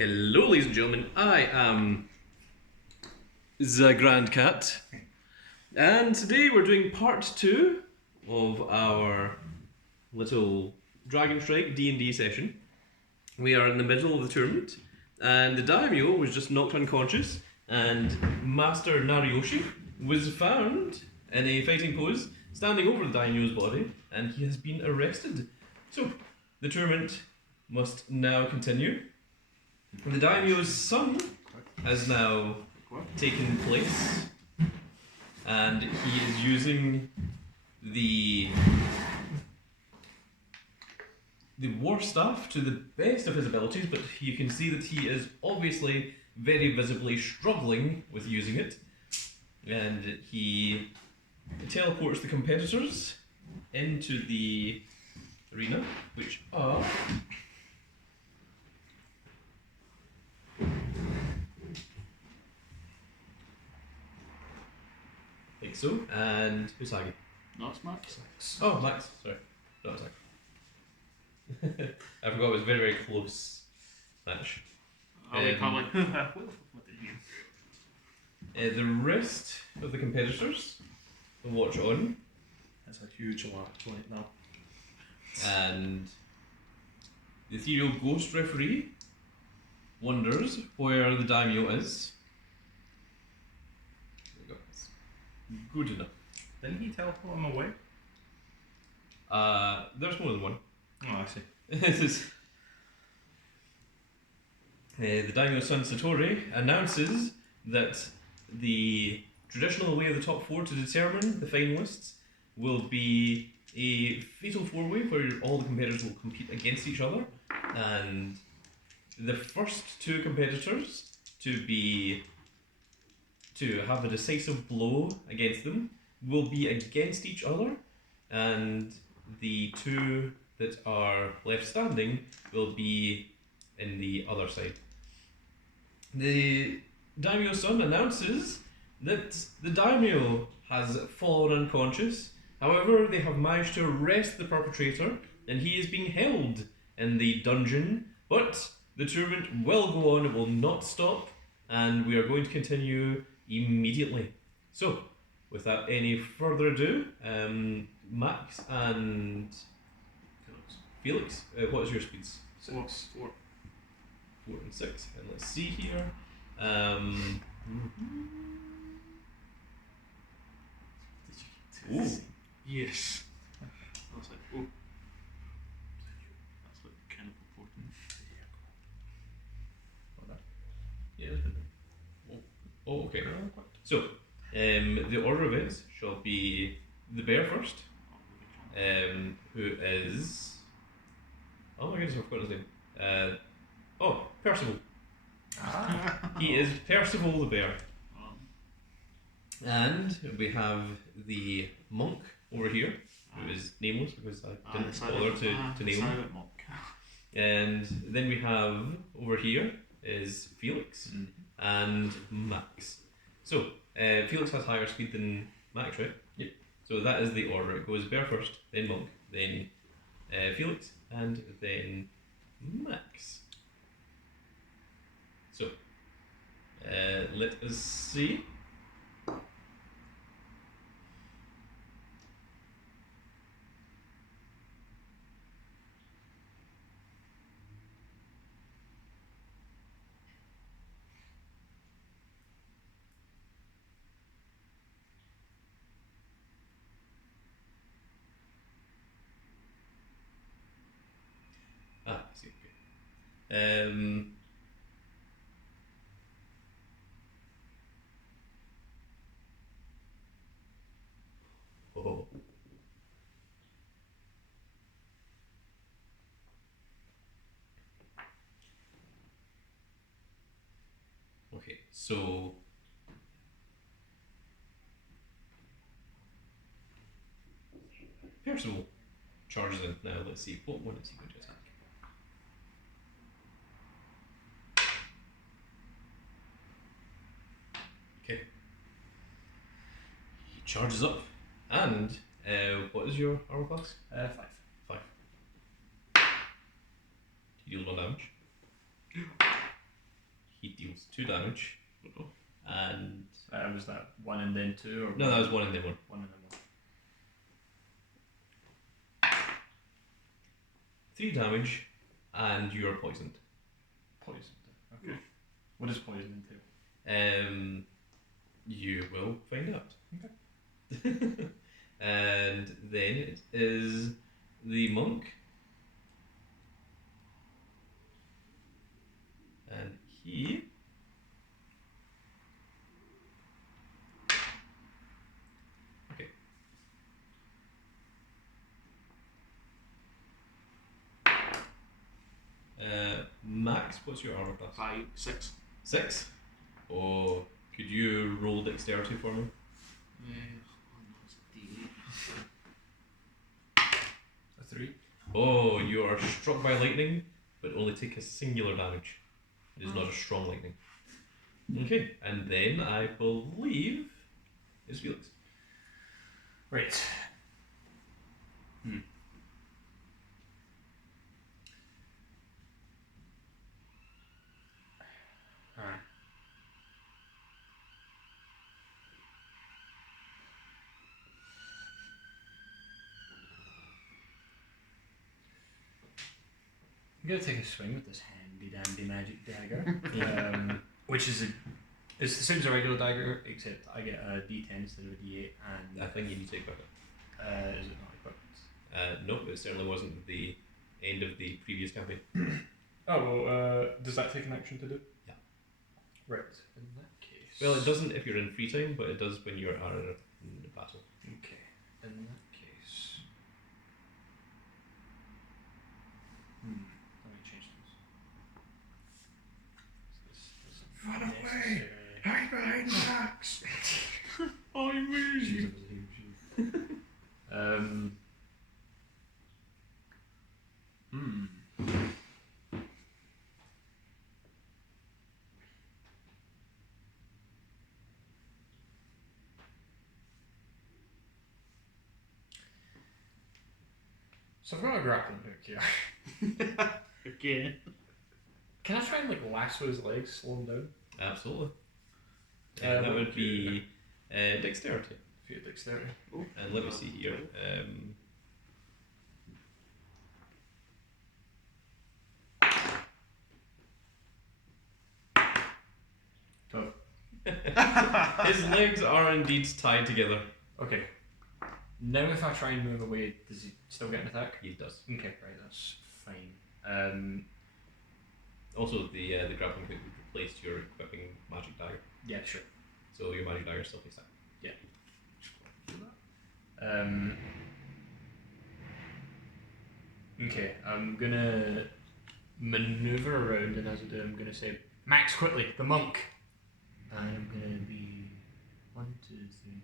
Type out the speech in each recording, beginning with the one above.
Hello, ladies and gentlemen. I am the Grand Cat, and today we're doing part 2 of our little Dragon Strike D&D session. We are in the middle of the tournament, and the Daimyo was just knocked unconscious, and Master Nariyoshi was found in a fighting pose, standing over the Daimyo's body, and he has been arrested. So, the tournament must now continue. The Daimyo's son has now taken place, and he is using the war staff to the best of his abilities, but you can see that he is obviously very visibly struggling with using it, and he teleports the competitors into the arena, which are like so, and Usagi. No, it's Max. Oh, Max, sorry. No, Usagi. I forgot it was a very, very close match. Probably. What did you? The rest of the competitors will watch on, That's a huge lot right now. and the ethereal ghost referee wonders where the Daimyo is. There we go. It's good enough. Didn't he teleport him away? There's more than one. Oh, I see. The Daimyo's son Satori announces that the traditional way of the top 4 to determine the finalists will be a fatal 4-way where all the competitors will compete against each other, and the first 2 competitors to have a decisive blow against them will be against each other, and the 2 that are left standing will be in the other side. The Daimyo's son announces that the Daimyo has fallen unconscious. However, they have managed to arrest the perpetrator, and he is being held in the dungeon. But the tournament will go on; it will not stop, and we are going to continue immediately. So, without any further ado, Max and Felix, what is your speeds? 6, 4. 4 and 6. And let's see here. Ooh. Yes. I was like, oh. That's like kind of important. Yeah. Oh, okay. So, the order of events shall be the bear first, who is. Oh my goodness, I forgot his name. Percival. He is Percival the bear. And we have the monk over here, who is nameless because I didn't bother to name him. And then we have over here is Felix and Max. So, Felix has higher speed than Max, right? Yep. So that is the order. It goes bear first, then monk, then Felix, and then Max. So, let us see. I see, okay. Oh. Okay, so Percival charges in. Now let's see, what one is he going to attack? Okay. He charges up, and what is your armor class? 5. 5. You deal 1 damage. deals 2 damage, Oh. and Was that 1 and then 2? Or no, that was 1 and then 1. 1 and then 1. 3 damage, and you are poisoned. Poisoned. Okay. What does poison entail? You will find out. Okay. And then it is the monk. And he... Okay. Max, what's your armor class? 5, 6. 6? Oh, could you roll dexterity for me? Oh no, it's a D8. A 3? Oh, you are struck by lightning, but only take a singular damage. It is not a strong lightning. Okay, and then I believe it's Felix. Right. Alright. I'm gonna take a swing with this handy dandy magic dagger, which is it's the same as a regular dagger, except I get a D10 instead of a D8, and I think you need to equip it. is it not equipped? Nope, it certainly wasn't the end of the previous campaign. Oh well, does that take an action to do? Yeah. Right. In that case. Well, it doesn't if you're in free time, but it does when you're in the battle. Okay. In that case. Let me change this. Run away! Hide behind the rocks! I'm me! So I've got a grappling hook here. Again. Can I try and like lasso his legs, slow him down? Absolutely. That what would be dexterity. For your dexterity. Oh, And let me see here. Oh. His legs are indeed tied together. Okay. Now if I try and move away, does he still get an attack? He does. Okay, right, that's fine. Also, the grappling hook replaced your equipping magic dagger, Yeah, sure. so your magic dagger still takes that. Okay, I'm gonna maneuver around, and as I do, I'm gonna say, Max, quickly, the monk! And I'm gonna be 1, 2, 3,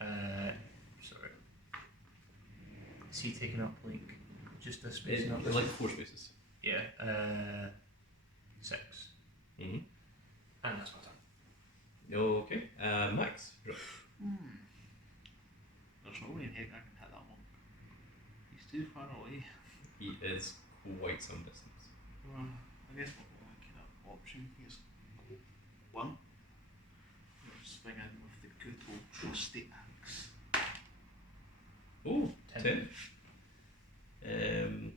4, 5. Sorry. Is he taking up, like, just a space? Not Like 4 spaces. Yeah, 6. Mm-hmm. And that's my turn. Okay, Max. You're up. There's no way in heck I can hit that one. He's too far away. He is quite some distance. Well, I guess what will I get that option is 1. Or swing in with the good old trusty axe. Oh, 10. 10.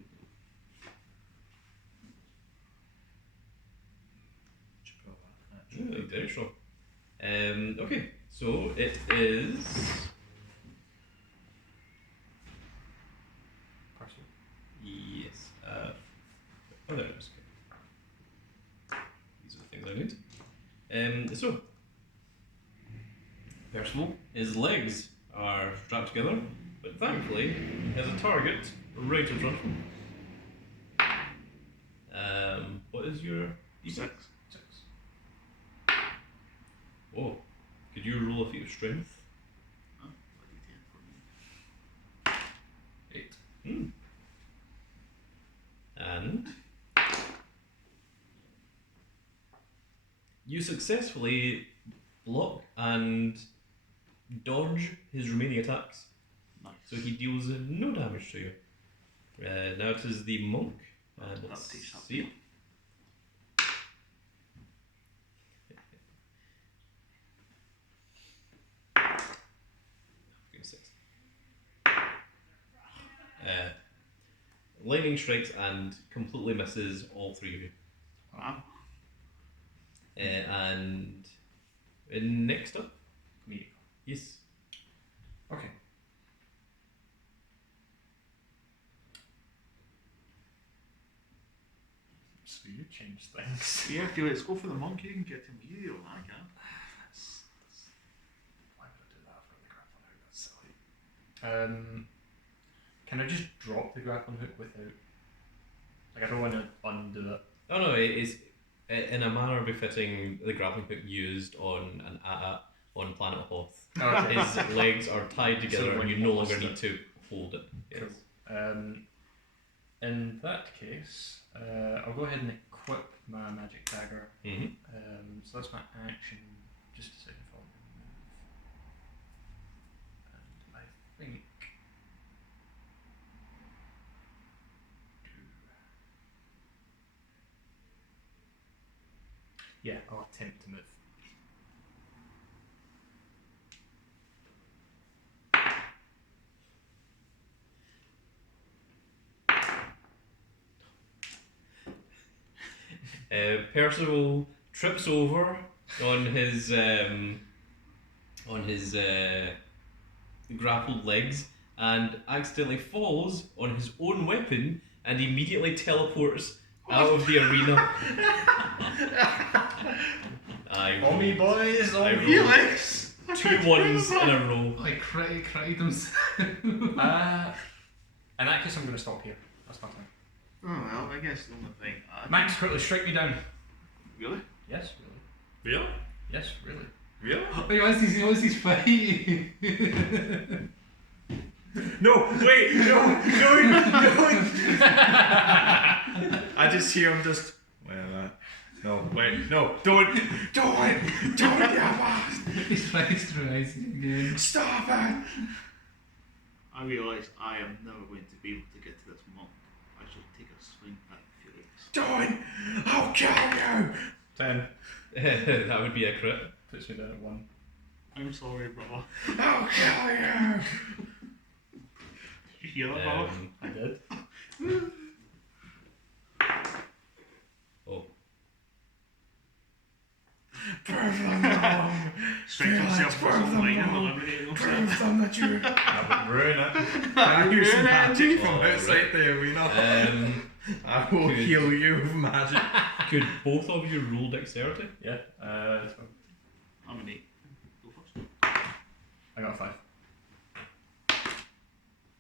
Really very strong. Okay, so it is. Parcel. Yes. Oh, there it is. Okay. These are the things I need. So, Percival, his legs are strapped together, but thankfully he has a target right in front of him. What is your D6? 6. Oh, could you roll a feat of strength? Oh, a D10 for me. 8. And you successfully block and dodge his remaining attacks, Nice. so he deals no damage to you. Now it is the monk. And let's That takes up. see. lightning strikes and completely misses all three of you. Wow. And next up, Me. yes. Okay. So you changed things. Yeah, if you let's go for the monk, you can get to me or I can. Why would I do that for the grappling hook? That's silly. Can I just drop the grappling hook without? Like, I don't want to undo it. Oh no, it is in a manner befitting the grappling hook used on an AT-AT on Planet Hoth. Okay. His legs are tied together So and you when no you longer lost need it. to hold it. Yes. Cool. In that case, I'll go ahead and equip my magic dagger. Mm-hmm. So that's my action. Just a second for me to move. And I think. Yeah, I'll attempt to move. Percival trips over on his grappled legs and accidentally falls on his own weapon and immediately teleports out of the arena. I On me, rolled boys! I On rolled me! Felix! 2 ones in a row. I cried himself. In that case, I'm going to stop here. That's my time. Oh well, I guess the only thing. Max, quickly strike me down. Really? Yes, really. Really? Yes, really. Really? He wants his fight. No, wait, no. I just hear him just. No, wait, no, don't, you bastard! His fight through ice again. Stop it! I realise I am never going to be able to get to this monk. I should take a swing at Felix. Don't! I'll kill you! 10. That would be a crit. Puts me down at 1. I'm sorry, brother. I'll kill you! Did you hear that, brother? I did. Oh. Prove them wrong! Strike himself with some lightning and eliminating himself. Prove them that you. I would ruin it. I use Ruin it. magic from Oh, outside the arena. I will Good. heal you with magic. Could both of you roll dexterity? Yeah, that's fine. I'm an 8. Go first. I got a 5.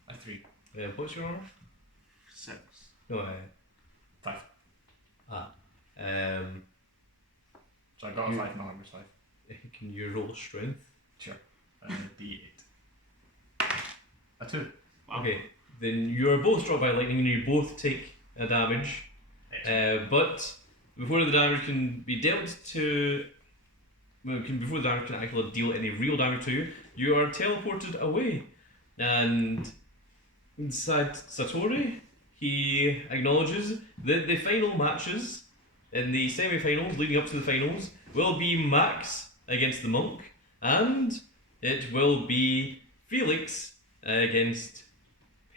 A 3. What's your armor? 6. No, 5. So I got a You- 5, my armor's 5. can you roll strength? Sure. D8. A 2. Wow. Okay, then you are both struck by lightning and you both take a damage. But before the damage can be dealt to, before the damage can actually deal any real damage to you, you are teleported away. And inside Satori, he acknowledges that the final matches in the semi-finals leading up to the finals will be Max against the monk, and it will be Felix against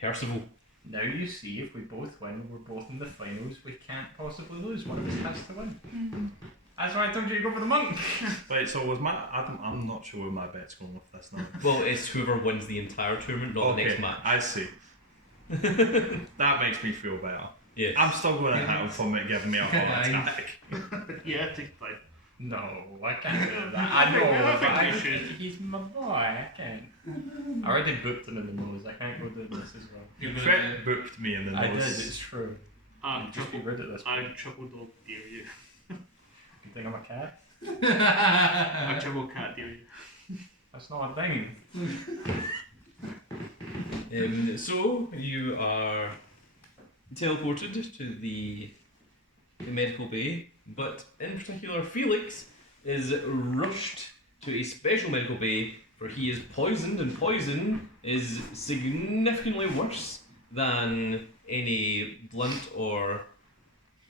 Percival. Now you see, if we both win, we're both in the finals, we can't possibly lose. One of us has to win. That's why I told you to go for the monk. Wait, so was I'm not sure where my bet's going with this now. Well, it's whoever wins the entire tournament, not the next match. I see. That makes me feel better. Yes. I'm still going to hit him for giving me a heart Nice. attack. Yeah, take 5. No, I can't do that. I know, I but think we should. he's my boy. I can't. I already booped him in the nose. I can't go do this as well. You crit booped me in the I did. nose. It's true. I'm Just be rude at this point. I triple dog dare you. You think I'm a cat? I triple cat dare you. That's not a thing. So you are teleported to the medical bay, but in particular Felix is rushed to a special medical bay for he is poisoned, and poison is significantly worse than any blunt or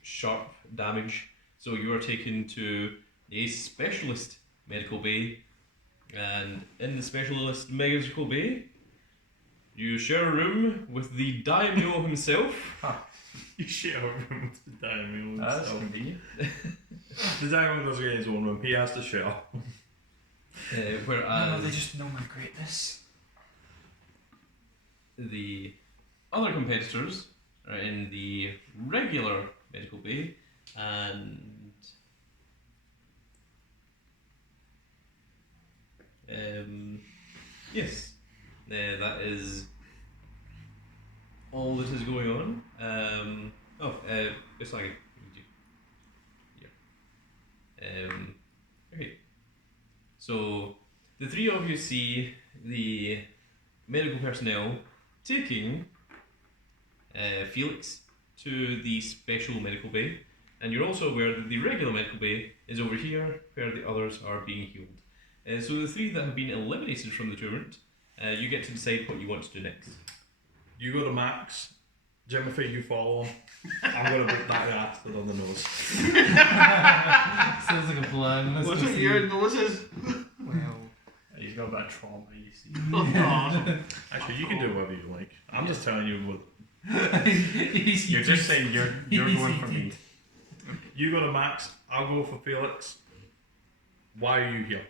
sharp damage. So you are taken to a specialist medical bay, and in the specialist medical bay you share a room with the Daimyo himself. You share a room with the Daimyo. That's himself. convenient. The Daimyo doesn't get his own room. He has to share. No, Whereas they just know my greatness. the other competitors are in the regular medical bay, and yes, that is all that is going on. It's like okay. So the three of you see the medical personnel taking Felix to the special medical bay, and you're also aware that the regular medical bay is over here where the others are being healed. So the three that have been eliminated from the tournament, you get to decide what you want to do next. You go to Max. Jimothy, you follow him. I'm going to put that bastard on the nose. Sounds like a plan. Let's go What's it see. your noses? Well, he's got a bit of trauma, you see. Oh, Actually, you can do whatever you like. I'm just telling you what. You're just saying you're going for me. You go to Max. I'll go for Felix. Why are you here?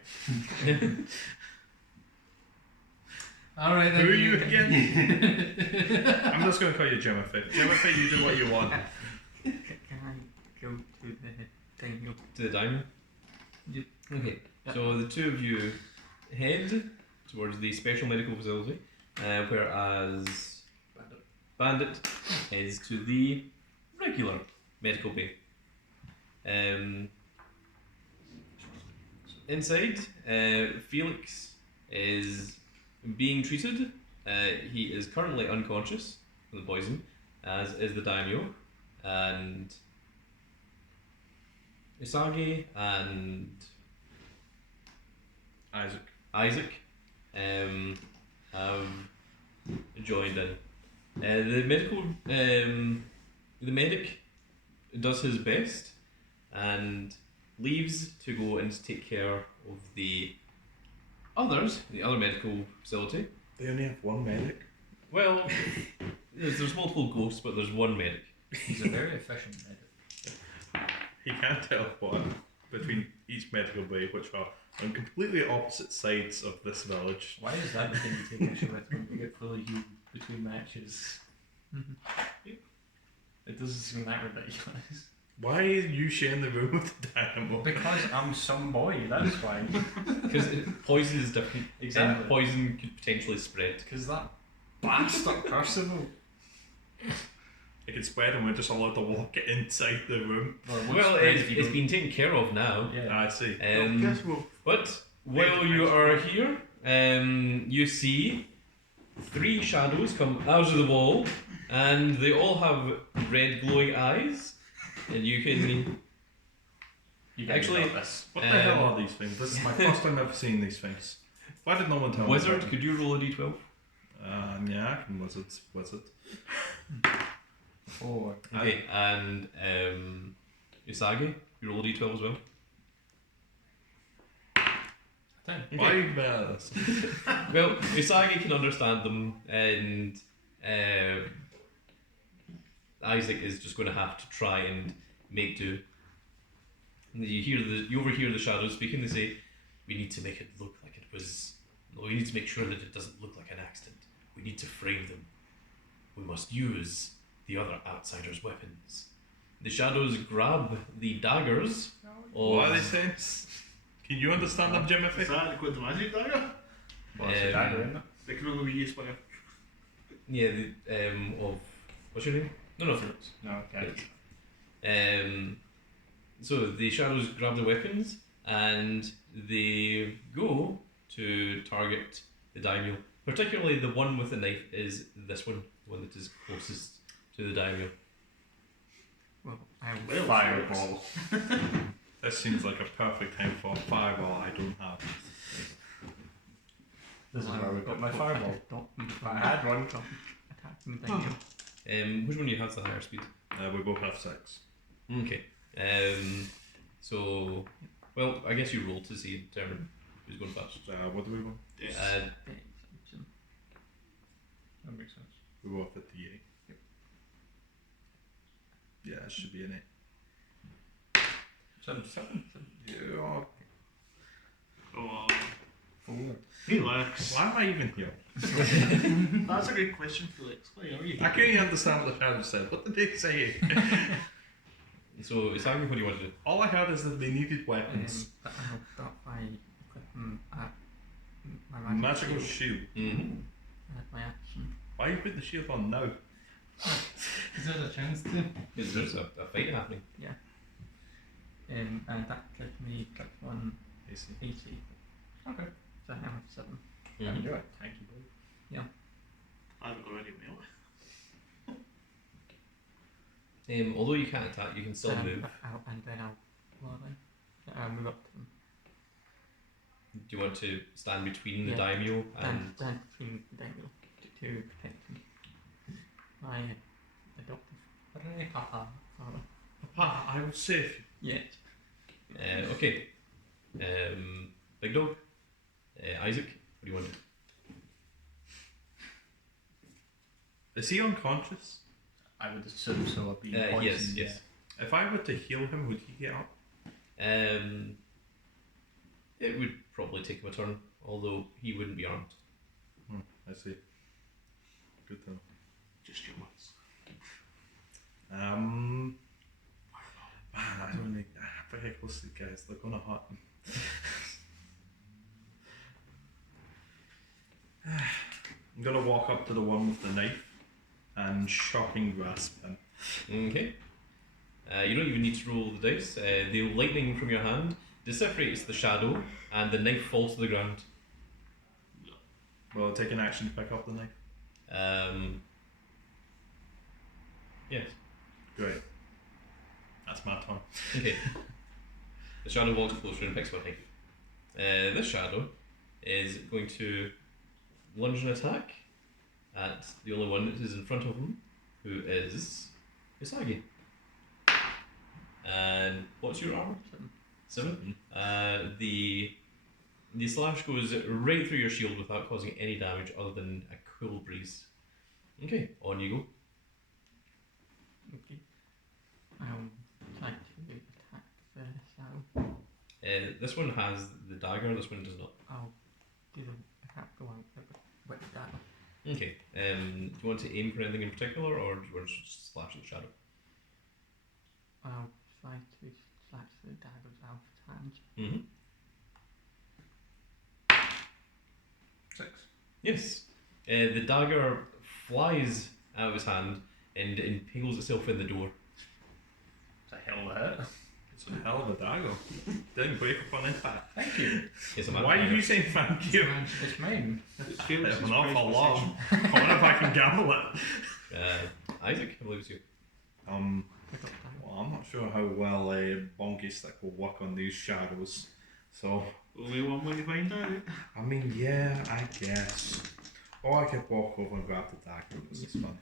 Alright then. Who are you again? I'm just going to call you Jimothy. Jimothy, you do what you want. Can I go to the Daimyo? To the diamond? Yep. Okay, Yep. so the two of you head towards the special medical facility, whereas Bandit heads to the regular medical bay. Inside, Felix is being treated. He is currently unconscious from the poison, as is the Daimyo, and Isagi and Isaac have joined in. The medic does his best and leaves to go and take care of the others, the other medical facility. They only have one medic. Well, there's multiple ghosts, but there's one medic. He's a very efficient medic. He can't teleport between each medical bay, which are on completely opposite sides of this village. Why is that the thing you take issue with when you get fully healed between matches? It doesn't seem that ridiculous. Why are you sharing the room with the Dynamo? Because I'm some boy, that's why. Because poison is different. Exactly. And poison could potentially spread. Because that bastard Percival. It can spread and we're just allowed to walk inside the room. Well, it's been taken care of now. Yeah. I see. guess we'll. But while you are here, you see three shadows come out of the wall, and they all have red glowing eyes, and you can You actually. this. What the hell are these things? This is my first time ever seeing these things. Why did no one tell me? Wizard, about them? could you roll a d12? Yeah, I can wizard. Four. Okay, and Usagi, you roll a d12 as well. 10. Why this? Well, Usagi can understand them, and Isaac is just going to have to try and make do. And you overhear the shadows speaking. They say, "We need to make it look like it was. We need to make sure that it doesn't look like an accident. We need to frame them. We must use the other outsiders' weapons." The shadows grab the daggers What are they of saying? Can you understand them, Jimothy? Is that the magic dagger? Well, it's a dagger, isn't it? They can only be used by of what's your name? No. No, okay. So the shadows grab the weapons and they go to target the daimyo. Particularly the one with the knife is this one, the one that is closest to the daimyo. Well, I will Well, Fireball. This seems like a perfect time for a fireball I don't have. This is where we got my fireball. If I had one. attack them. Thank you. Which one do you have the higher speed? We both have 6. Okay. So, well, I guess you roll to see determine who's going fast. What do we want? Yes. That makes sense. We go off the D8. Yep. Yeah, it should be in it. 7. Yeah. Oh, 4. Felix. Why am I even here? That's a good question, Felix. Why are you? I couldn't understand what the shadow said. What did they say? So, Isagi, what do you want to do? All I heard is that they needed weapons. But I'll stop by equipping my Magical shield. Mm-hmm. as my action. Why you put the shield on now? Is there a chance to? Is there's a fight happening? And that gives me +1 I see. AC. Okay. So I now have 7. I can do it. Thank you, boy. I haven't got any mail. Although you can't attack, you can still Then move. I'll move up to them. Do you want to stand between the Yeah. Daimyo and... Stand between the Daimyo to protect them. My adoptive Papa. father. Papa, I will save you. Yes. Okay. Big Dog? Isaac, what do you want to do? Is he unconscious? I would assume so. I'd be Yes, poisoned. yes. If I were to heal him, would he get up? It would probably take him a turn, although he wouldn't be armed. I see. Good to know. Just your words. Man, I don't think very close to the guys. They're gonna hurt him. I'm gonna walk up to the one with the knife and shocking grasp him. Okay. You don't even need to roll the dice. The lightning from your hand disintegrates the shadow, and the knife falls to the ground. Will I take an action to pick up the knife? Yes. Great. That's my turn. Okay. The shadow walks closer and picks up a knife. This shadow is going to lunge an attack at the only one that is in front of him, who is Usagi. And what's your armor? 7. The slash goes right through your shield without causing any damage other than a cool breeze. Okay, on you go. Okay. I'll try to attack the shadow. This one has the dagger, this one does not. I'll do the attack the one with the dagger. Okay, do you want to aim for anything in particular, or do you want to just slash at the shadow? I'll try to slash the daggers out of hand. Mm-hmm. 6. Yes. The dagger flies out of his hand and impales itself in the door. It's a hell of a hit. It's a hell of a dagger. Didn't break up on impact. Thank you. It's a Why magic are dagger. you saying thank you? It's mine. It's Felix's It's an awful prize lot. possession. I wonder if I can gamble it. Isaac, I believe it's you. With the dagger. Well, I'm not sure how well a bonky stick will work on these shadows. So, Only one way to find out. I mean, yeah, I guess. Or I could walk over and grab the dagger because it's funny.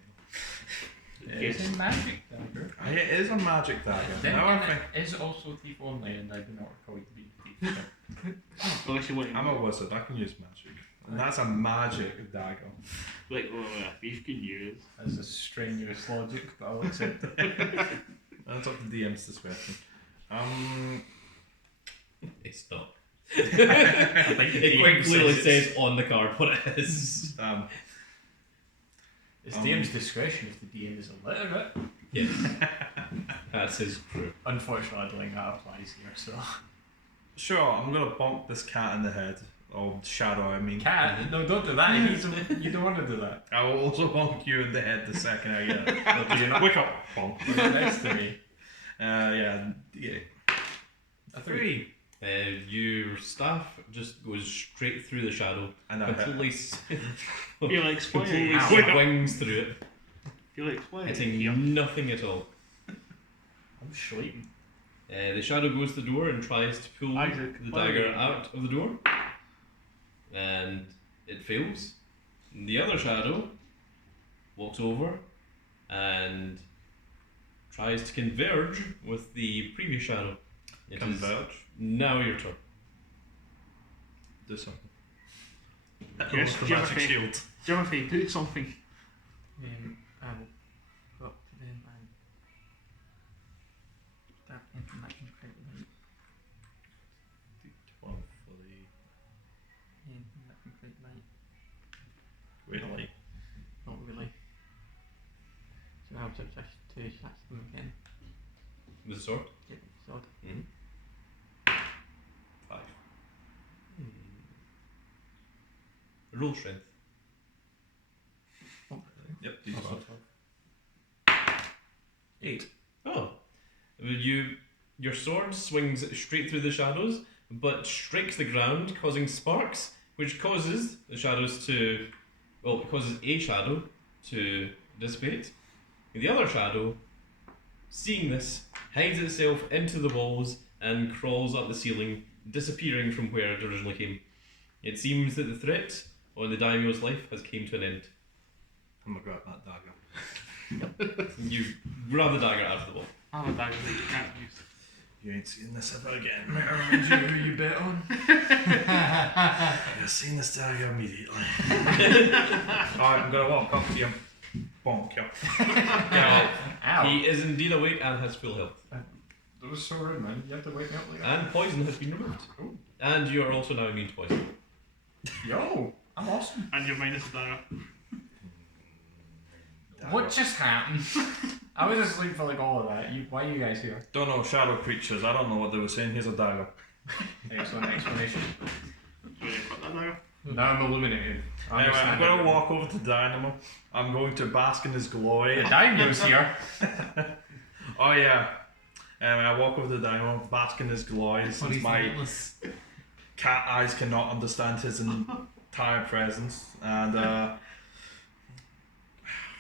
It's a magic dagger. It is a magic dagger. Then Now I again, think it is also thief only, and I do not recall you to be a thief. So. Unless you want to I'm a wizard. I can use magic, and that's a magic dagger. like what a thief can use. That's a strenuous logic, but I'll accept it. That's up to DM's discretion. It's not. I think the It quite DM clearly says says on the card what it is. it's DM's discretion if the DM is illiterate. Yes. That's his crew. Unfortunately, I don't think that applies here, so. Sure, I'm gonna bonk this cat in the head. Or shadow, I mean. Cat? No, don't do that. You don't want to do that. I will also bonk you in the head the second I get it. No, do you not? Wake up, bonk. You're next to me. Yeah. A 3. Your staff just goes straight through the shadow. And I hit. Completely, Felix, why are completely you Ow. swings through it, Felix, why are you hitting here? nothing at all. I'm sleeping. The shadow goes to the door and tries to pull Isaac, the why are dagger you- out of the door, and it fails. The other shadow walks over and tries to converge with the previous shadow. It is Converge. now your turn. Do something. Yes, The do you magic have a- shield. Timothy, do something. I will go up to them and start information quite light. D12 for the Information quite light. really. Not really. So I'll just to slash them again. With the sword? Get the sword. Mm-hmm. 5. Roll strength. Yep, D12. 8. Oh. Your sword swings straight through the shadows, but strikes the ground, causing sparks, which causes the shadows to... Well, it causes a shadow to dissipate. The other shadow, seeing this, hides itself into the walls and crawls up the ceiling, disappearing from where it originally came. It seems that the threat on the Daimyo's life has came to an end. I'm gonna grab that dagger. You grab the dagger out of the wall. I have a dagger that you can't use. You ain't seen this ever again. Remind you who you bet on. You've seen this dagger immediately. Alright, I'm gonna walk up to him. Bonk you. Ow. He is indeed awake and has full health. That was so rude, man. You have to wake me up like that. And poison has been removed. Ooh. And you are also now immune to poison. Yo, I'm awesome. And you're minus a dagger. What just happened? I was asleep for like all of that. Why are you guys here? Don't know, shadow creatures. I don't know what they were saying. Here's a dagger. Excellent explanation. So you've got that dagger. Now I'm illuminated. Anyway, I'm going to walk over to Dynamo. I'm going to bask in his glory. The Daimyo's here. Oh yeah. Anyway, I walk over to Dynamo, bask in his glory, But since he's my weightless. cat eyes cannot understand his entire presence. And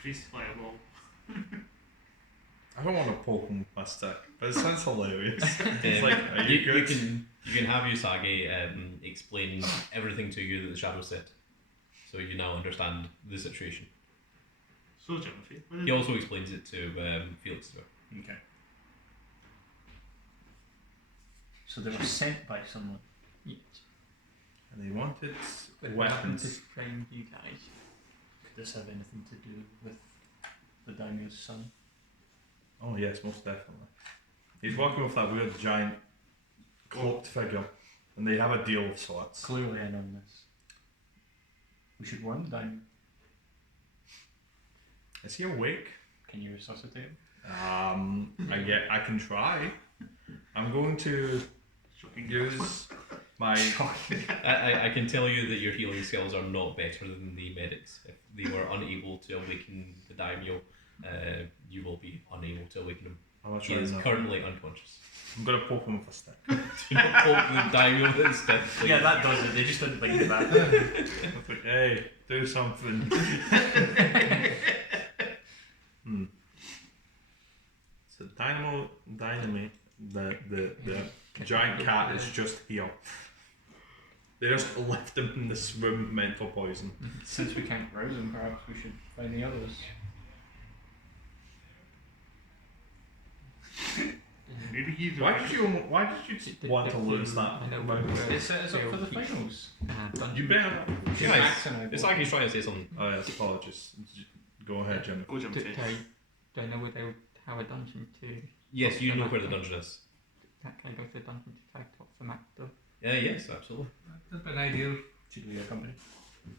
Please play a ball. I don't want to poke him with my stick, but it sounds hilarious. It's Um, like, are you good? You can have Usagi explain everything to you that the shadow said. So you now understand the situation. So Timothy. He also explains it to Felix as well. Okay. So they were sent by someone. Yes. And they wanted But what happened weapons. to find you guys? Could this have anything to do with the Daimyo's son? Oh yes, most definitely. He's walking with that weird giant cloaked figure, and they have a deal of sorts. Clearly in on this. We should warn the Daimyo. Is he awake? Can you resuscitate him? I can try. I'm going to Shocking. use my. I can tell you that your healing skills are not better than the medics. If they were unable to awaken the Daimyo, you will be unable to awaken him. I'm not He sure is enough. currently unconscious. I'm gonna poke him with a stick. Do not poke the Daimyo with a stick, please. Yeah, that does it. They just didn't think of that. I'm like, hey, do something. So Dynamite, the giant cat is just here. They just left him in this room meant for poison. Since we can't rouse him, perhaps we should find the others. Maybe he's Why did you want to lose that? I know It set us up for the finals. You better. Guys, Max and I it's both- like he's trying to say something. Oh yes, apologies. Go ahead, Jimmy. Go Timothy. Do I know where they would have a dungeon to? Yes, you know where the dungeon is. That kind of the dungeon to try to talk to Mac though. Yes, absolutely. That's an ideal. Should we accompany? Do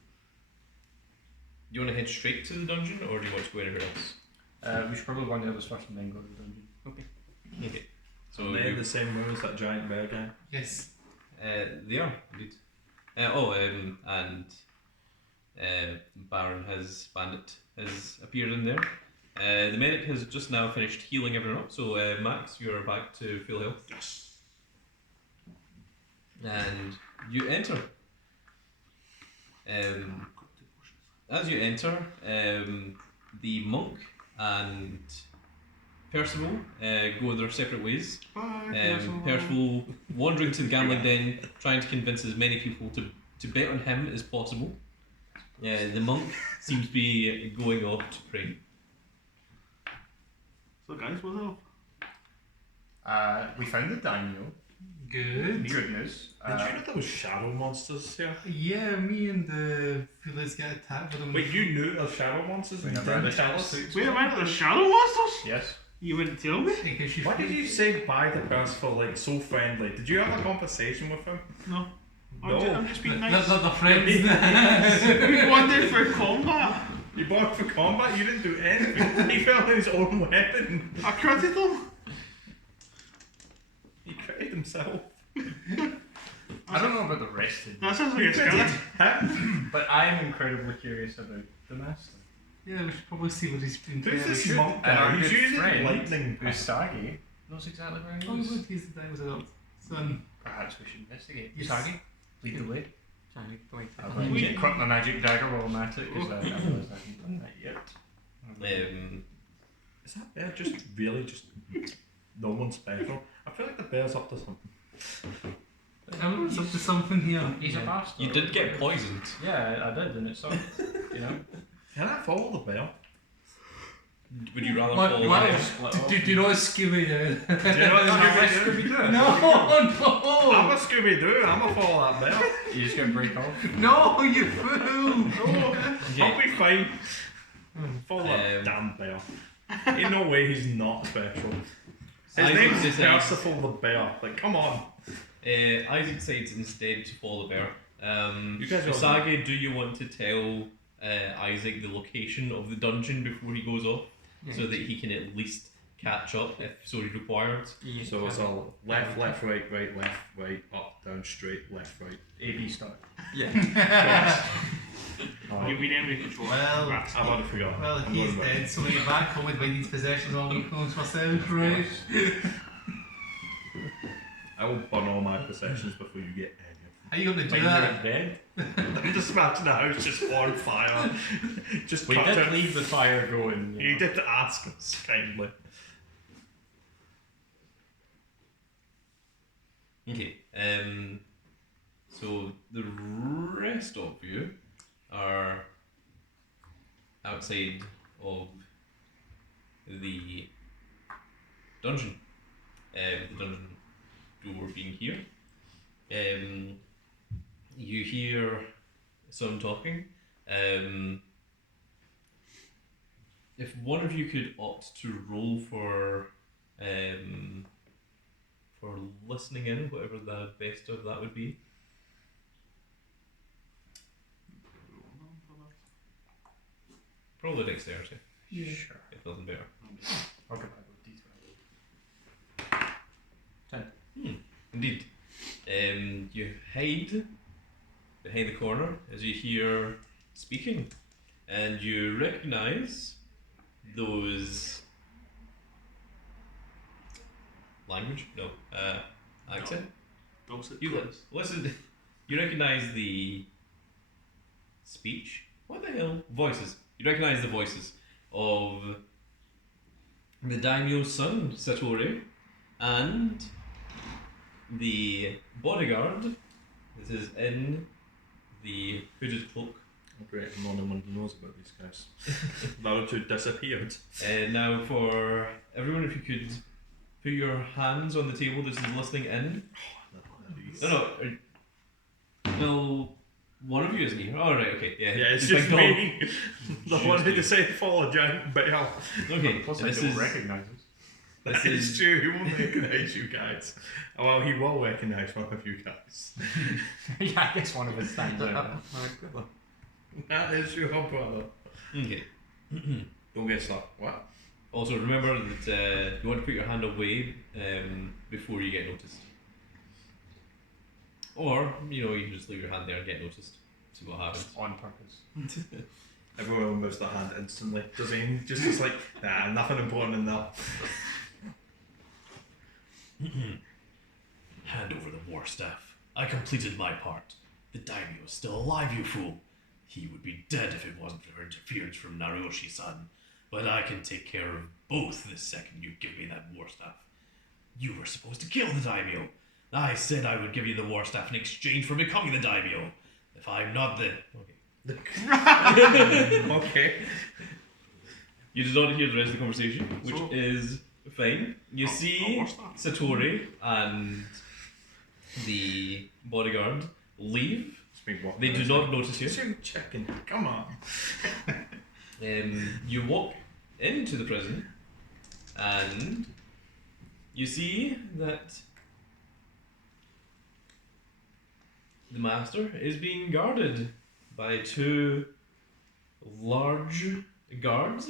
you want to head straight to the dungeon, or do you want to go anywhere else? We should probably go on the others first and then go to the dungeon. Okay. So Are they in you, the same room as that giant bear guy? Yes. they are indeed. And Baron Bandit has appeared in there. The medic has just now finished healing everyone up. So Max, you are back to full health, Yes. and you enter. As you enter, the monk and Percival go their separate ways. Bye. Percival wandering to the gambling den, trying to convince as many people to bet on him as possible. The monk seems to be going off to pray. So guys, what's up? We found the Daimyo. Good. Good news. Did you know there was shadow monsters here? Yeah, me and Felix get attacked with them. Wait, you knew there were shadow monsters and We you never didn't had tell a us? Wait a minute, there's shadow monsters? Yes. You wouldn't tell me? Because she's Why did you say bye to Percival like so friendly? Did you have a conversation with him? No. No. I'm just being That's nice. not the friends. We wanted for combat. You bought for combat, you didn't do anything. He fell on his own weapon. I critted them. He critted himself. I don't know about the rest of you, That sounds like a skeleton. Huh? but I'm incredibly curious about the master. Yeah, we should probably see what he's been Who's doing. this should. monk And our guy? He's good using friend, lightning. Usagi knows exactly where Oh, he is. good, he's the Daimyo's adult son. Perhaps we should investigate. Yes. Usagi, lead the way. Shiny, wait. I'm going to equip my magic dagger while I'm at it because I haven't done that yet. Is that bear just really just no one special? I feel like the bear's up to something. Everyone's up to something here. He's a bastard. You did get poisoned. Yeah, I did, and it sucked. You know. Can I follow the bear? Would you rather What? follow What? him? Split off. Do you know what Scooby Doo? Do you know what Scooby-Doo? Scooby-Doo. No, I'm a Scooby-Doo, I'm a follow that bear. You just gonna break off. no, you fool! I'll be fine. Follow that Um, damn bear. Ain't no way he's not special. His I name's think this Percival the bear. Like, come on. Isaac decides instead to follow the bear. You guys are- Usagi, do you want to tell Isaac the location of the dungeon before he goes off, so that he can at least catch up if so required? Yeah, So it's all left, left, right, right, left, right, up, down, straight, left, right. AB start. Yeah. You've been able to control Well, it. I've already forgotten. Well, I'm he's going back. dead, so when you're back home with these possessions all close myself, right? I will burn all my possessions before you get any of them. How you going to do When that? you're dead. I'm just imagining the house just on fire. Just We cut did it. leave the fire going. You did ask us kindly. Okay. So the rest of you are outside of the dungeon. The dungeon door being here. You hear some talking. If one of you could opt to roll for listening in, whatever the best of that would be. Probably dexterity, Sure. if nothing better. I'll provide with detail. Indeed. You hide behind the corner as you hear speaking, and you recognize those language? No. Accent? Dulcet You tones. listen. You recognize the speech. What the hell? Voices. You recognize the voices of the Daimyo's son, Satori, and the bodyguard that is in the hooded cloak. Oh, great, no one knows about these guys. The other two disappeared. Now, for everyone, if you could put your hands on the table that is listening in. No. One of you isn't here. Oh, right, okay. Yeah, Yeah, it's the just big dog. me. The one who decided to follow a giant bear. Okay, Plus, I this don't is recognize us. That This is true, he won't recognise you guys. Oh, well, he will recognise one of you guys. Yeah, I guess one of us stands out. That is your brother. okay. Don't get stuck. What? Also, remember that you want to put your hand away before you get noticed. Or, you can just leave your hand there and get noticed. See what happens. On purpose. Everyone moves their hand instantly. Does he? Just is like, nah, nothing important in that. Hand over the war staff. I completed my part. The Daimyo is still alive, you fool. He would be dead if it wasn't for interference from Naruyoshi-san. But I can take care of both the second you give me that war staff. You were supposed to kill the Daimyo. I said I would give you the war staff in exchange for becoming the Daimyo. If I'm not the... Okay. Okay. You did not hear the rest of the conversation, which So- is fine. You see what's that? Satori and the bodyguard leave. It's been walking They do around. not notice you. It's your chicken. Come on. You walk into the prison and you see that the master is being guarded by two large guards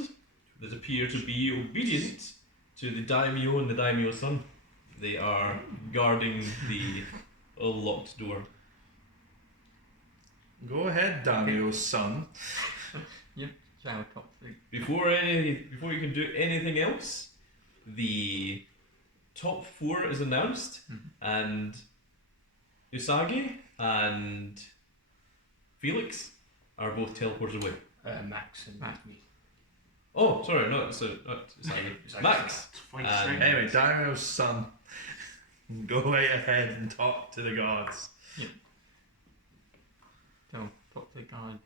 that appear to be obedient to the Daimyo and the Daimyo's son. They are guarding the locked door. Go ahead, Daimyo's son. So I'll talk to the Before you can do anything else, the top four is announced, and Usagi and Felix are both teleported away. Max and Max. me. Oh, sorry, not Usagi. Usagi. Max. It's fine. Anyway, Daimyo's son. Go right ahead and talk to the guards. so talk to the guard.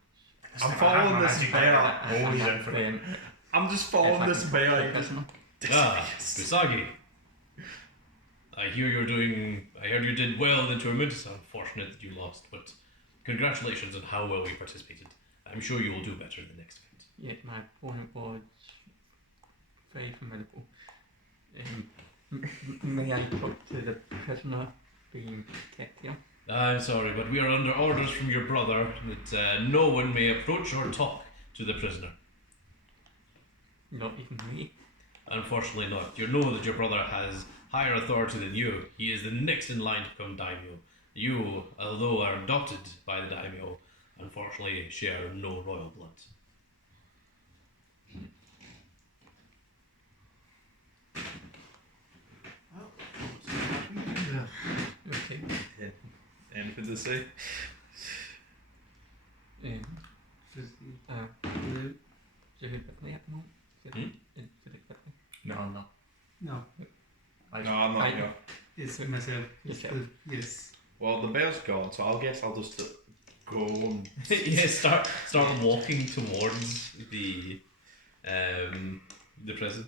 I'm following this bear. Oh, he's in for it. I'm just following this bear. Ah, Usagi. I heard you did well in the tournament. It's unfortunate that you lost, but congratulations on how well you participated. I'm sure you will do better in the next event. Yeah, my opponent was very formidable. May I talk to the prisoner being kept here? I'm sorry, but we are under orders from your brother that no one may approach or talk to the prisoner. Not even me. Unfortunately not. You know that your brother has higher authority than you. He is the next in line to become Daimyo. You, although are adopted by the Daimyo, unfortunately share no royal blood. Okay. Anything to say? Should we quickly at the moment? Should it quickly? No, no. No, I, No, I'm not I- here. it's myself. It's Yourself. yes. Well, the bear's gone, so I'll guess I'll just go and Yeah, start walking towards the prison.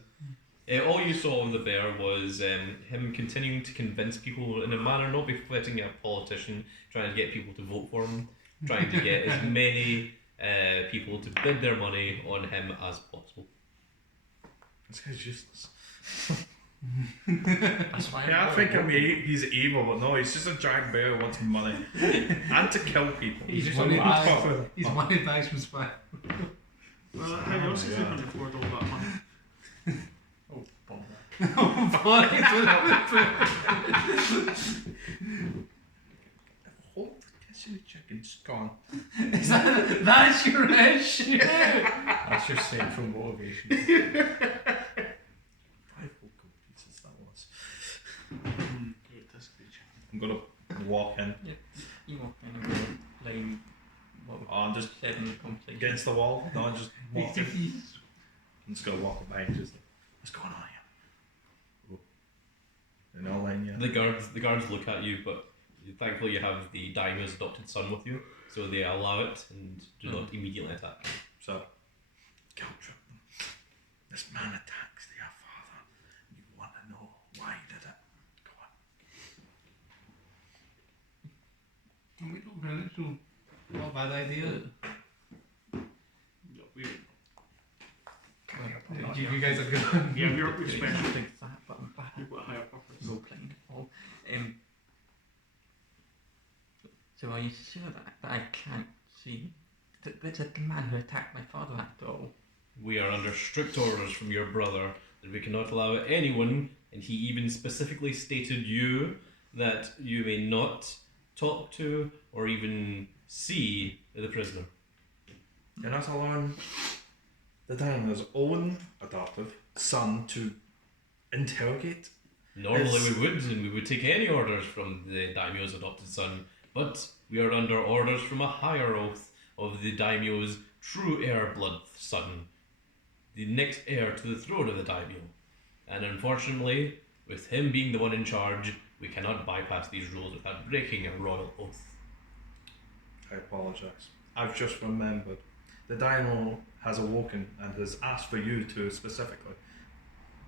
All you saw of the bear was him continuing to convince people in a manner not befitting a politician, trying to get people to vote for him, trying to get as many people to bid their money on him as possible. This guy's useless. that's fine. Yeah, I think he's evil, but no, he's just a giant bear who wants money and to kill people. He's He's money one bags. eye. He's money bags from Spy. Well, how else is he going to afford all that money? Oh, bother. Oh, guess your chicken's gone. That's your issue. That's your central motivation. 5 whole gold pieces that was. Good, that's a good job. I'm gonna walk in. You walk in and go line what would Oh, I'm just 7 complete. against the wall. No, I'm just walking. I'm just gonna walk behind. Just what's going on here? Oh. They're not lying yet. The guards look at you, but thankfully you have the Daimyo's adopted son with you, so they allow it and do not immediately attack. So, guilt trip them. This man attacks their father. You want to know why he did it? Go on. We don't really, so not a bad idea. Yeah, You guys are good. we're special. Things like that, but I'm bad We've got a higher purpose. at role playing all. So are you sure that I can't see that there's a man who attacked my father after all? We are under strict orders from your brother that we cannot allow anyone, and he even specifically stated you, that you may not talk to or even see the prisoner. You're not allowing the Daimyo's own adoptive son to interrogate? Normally we would, and we would take any orders from the Daimyo's adopted son, but we are under orders from a higher oath of the Daimyo's true heir blood son, the next heir to the throne of the Daimyo. And unfortunately, with him being the one in charge, we cannot bypass these rules without breaking a royal oath. I apologise. I've just remembered. The Daimyo has awoken and has asked for you to specifically.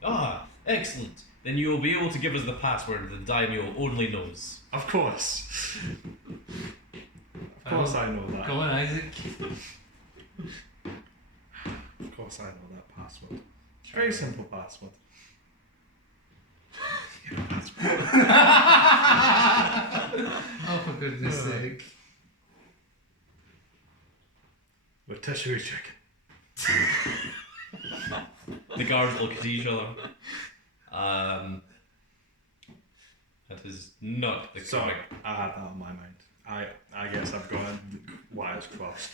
Ah, excellent. Then you will be able to give us the password that Daimyo only knows. Of course. Of course I know that. Go on, Isaac. Of course I know that password. It's a very simple password. Oh, for goodness sake. With tissue chicken. The guards look at each other. That is not the Sorry, correct. I had that on my mind. I guess I've got wires crossed.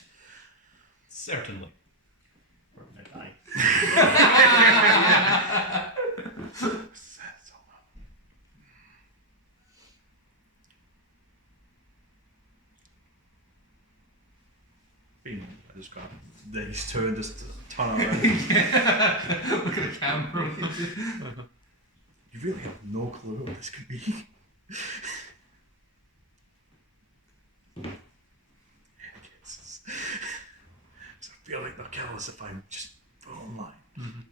Certainly. We're gonna die. I just got these two and just turn around. Look at the camera. You really have no clue what this could be. I feel like they'll kill us if I just go online.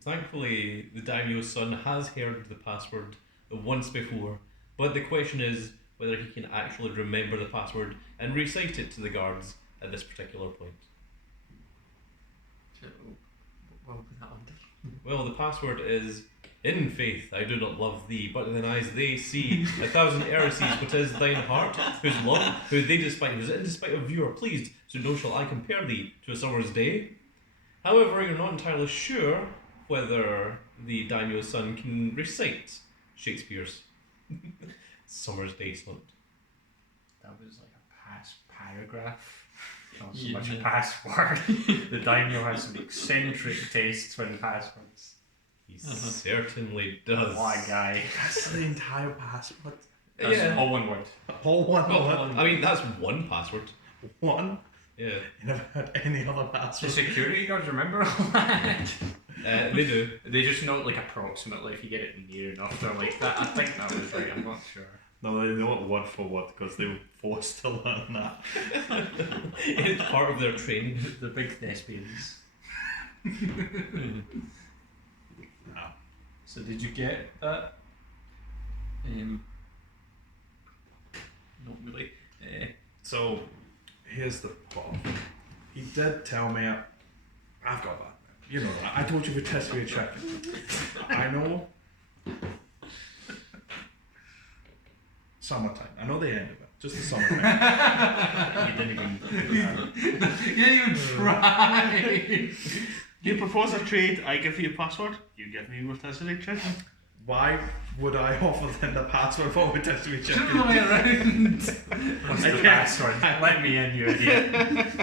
Thankfully, the Daimyo's son has heard the password once before, but the question is whether he can actually remember the password and recite it to the guards at this particular point. What was that under? Well, the password is, "In faith I do not love thee, but thine eyes they see 1,000 heresies, but is thine heart, whose love, who they despite, whose in despite of view are pleased, so no shall I compare thee to a summer's day." However, you're not entirely sure whether the Daimyo's son can recite Shakespeare's Summer's Day sonnet. That was like a past paragraph. Not so Yeah. much a password. The Daimyo has some eccentric tastes for the passwords. He certainly does. Why, guy? That's the entire password. That's Yeah. all one word. All one Well, word. I mean, that's one password. One. Yeah, You never had any other The password. security guards remember all that? they do. They just know like approximately if you get it near enough. They're like that. I think that was right. I'm not sure. No, they know it word for word because they were forced to learn that. It's part of their training. The big thespians. Ah. So did you get that? Not really. So, here's the plot. He did tell me, I've got that. You know that. I told you we test your chicken. I know. Summertime. I know the end of it. Just the summertime. You didn't even. You didn't even try. You propose a trade, I give you a password, you give me rotisserie chicken. Why would I offer them the password for rotisserie Should have chicken? gone around. What's the password? Let me in, you idiot.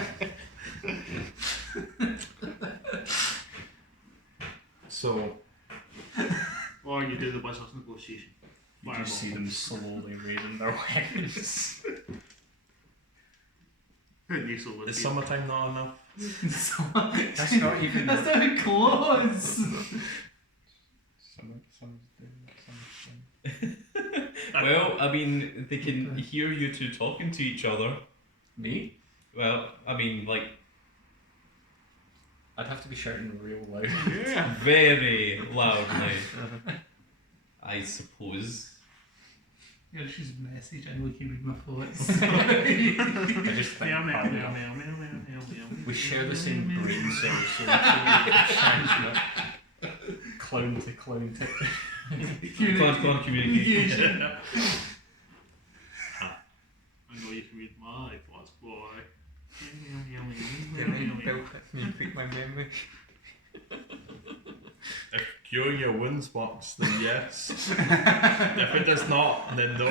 So, Or you do the business negotiation. You just see them slowly raising their weapons. is summertime not enough? That's not even. That's not even close. Well, I mean, they can hear you two talking to each other. Me? Well, I mean, like, I'd have to be shouting real loud. Yeah. very loudly. I suppose. Yeah, she's message. I know you can read my thoughts. I just think Meow, meow, I meow, know. meow, meow, meow, meow, meow. We share the same brain cells, so we can transmit clown to clown to. Clan communication. I know you can read my thoughts, boy. The rain belt lets me tweak my memory. If curing your wounds works, then yes. If it does not, then no.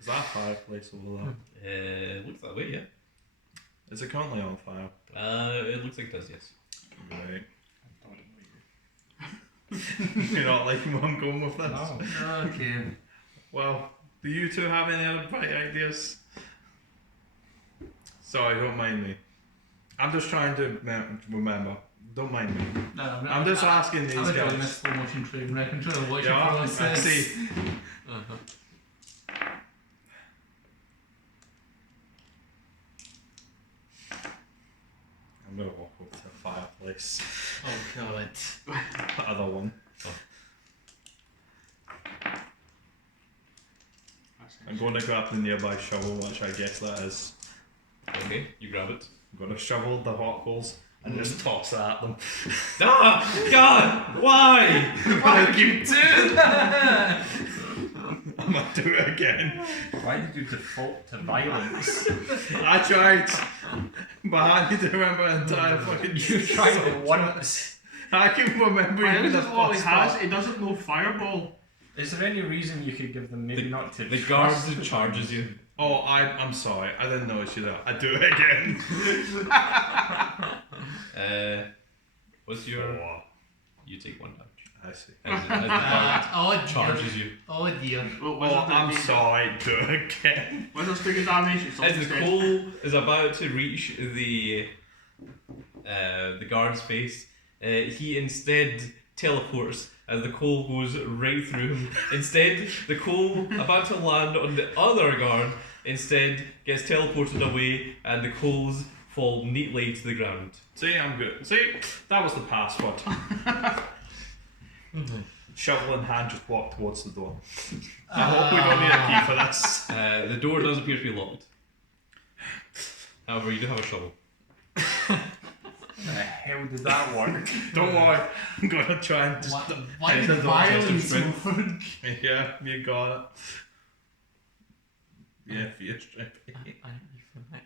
Is that a fireplace over there? Looks that way, yeah. Is it currently on fire? It looks like it does, yes. Right. You're not liking where I'm going with this? No. Okay. Well, do you two have any other bright ideas? Sorry, don't mind me. I'm just trying to remember. Don't mind me. No, I'm just asking these I'm doing guys. this slow motion train wreck. I'm trying to watch Yeah, it I process. see. I'm gonna walk over to him. fireplace. Oh god. The other one. I'm going to grab the nearby shovel, which I guess that is. Okay, you grab it. I'm going to shovel the hot holes and just toss it at them. Ah! God! Why? Why do you do that? I'm going to do it again. Why did you default to violence? I tried, but I need to remember the entire fucking. You tried it once. I can remember Why even is the this all he first has? part. He doesn't know fireball. Is there any reason you could give them maybe not to The guard trust who charges you. Oh, I'm sorry. I didn't notice you there. I do it again. What's your? 4. You take 1 damage. I see. As the guard Oh dear. charges you. Oh dear. Well, Oh, wizard I'm doing- sorry. Do it again. Wizard's doing damage. It's As almost the dead. coal is about to reach the guard's face, he instead teleports as the coal goes right through him. Instead, the coal about to land on the other guard instead gets teleported away, and the coals fall neatly to the ground. See, I'm good. See, that was the password. Shovel in hand, just walk towards the door. I hope we don't need a key for this. The door does appear to be locked. However, you do have a shovel. How the hell did that work? Don't worry. I'm gonna try and just. Why It's did a door just violence strength. work? Yeah, you got it. Yeah, fear strength. I need for my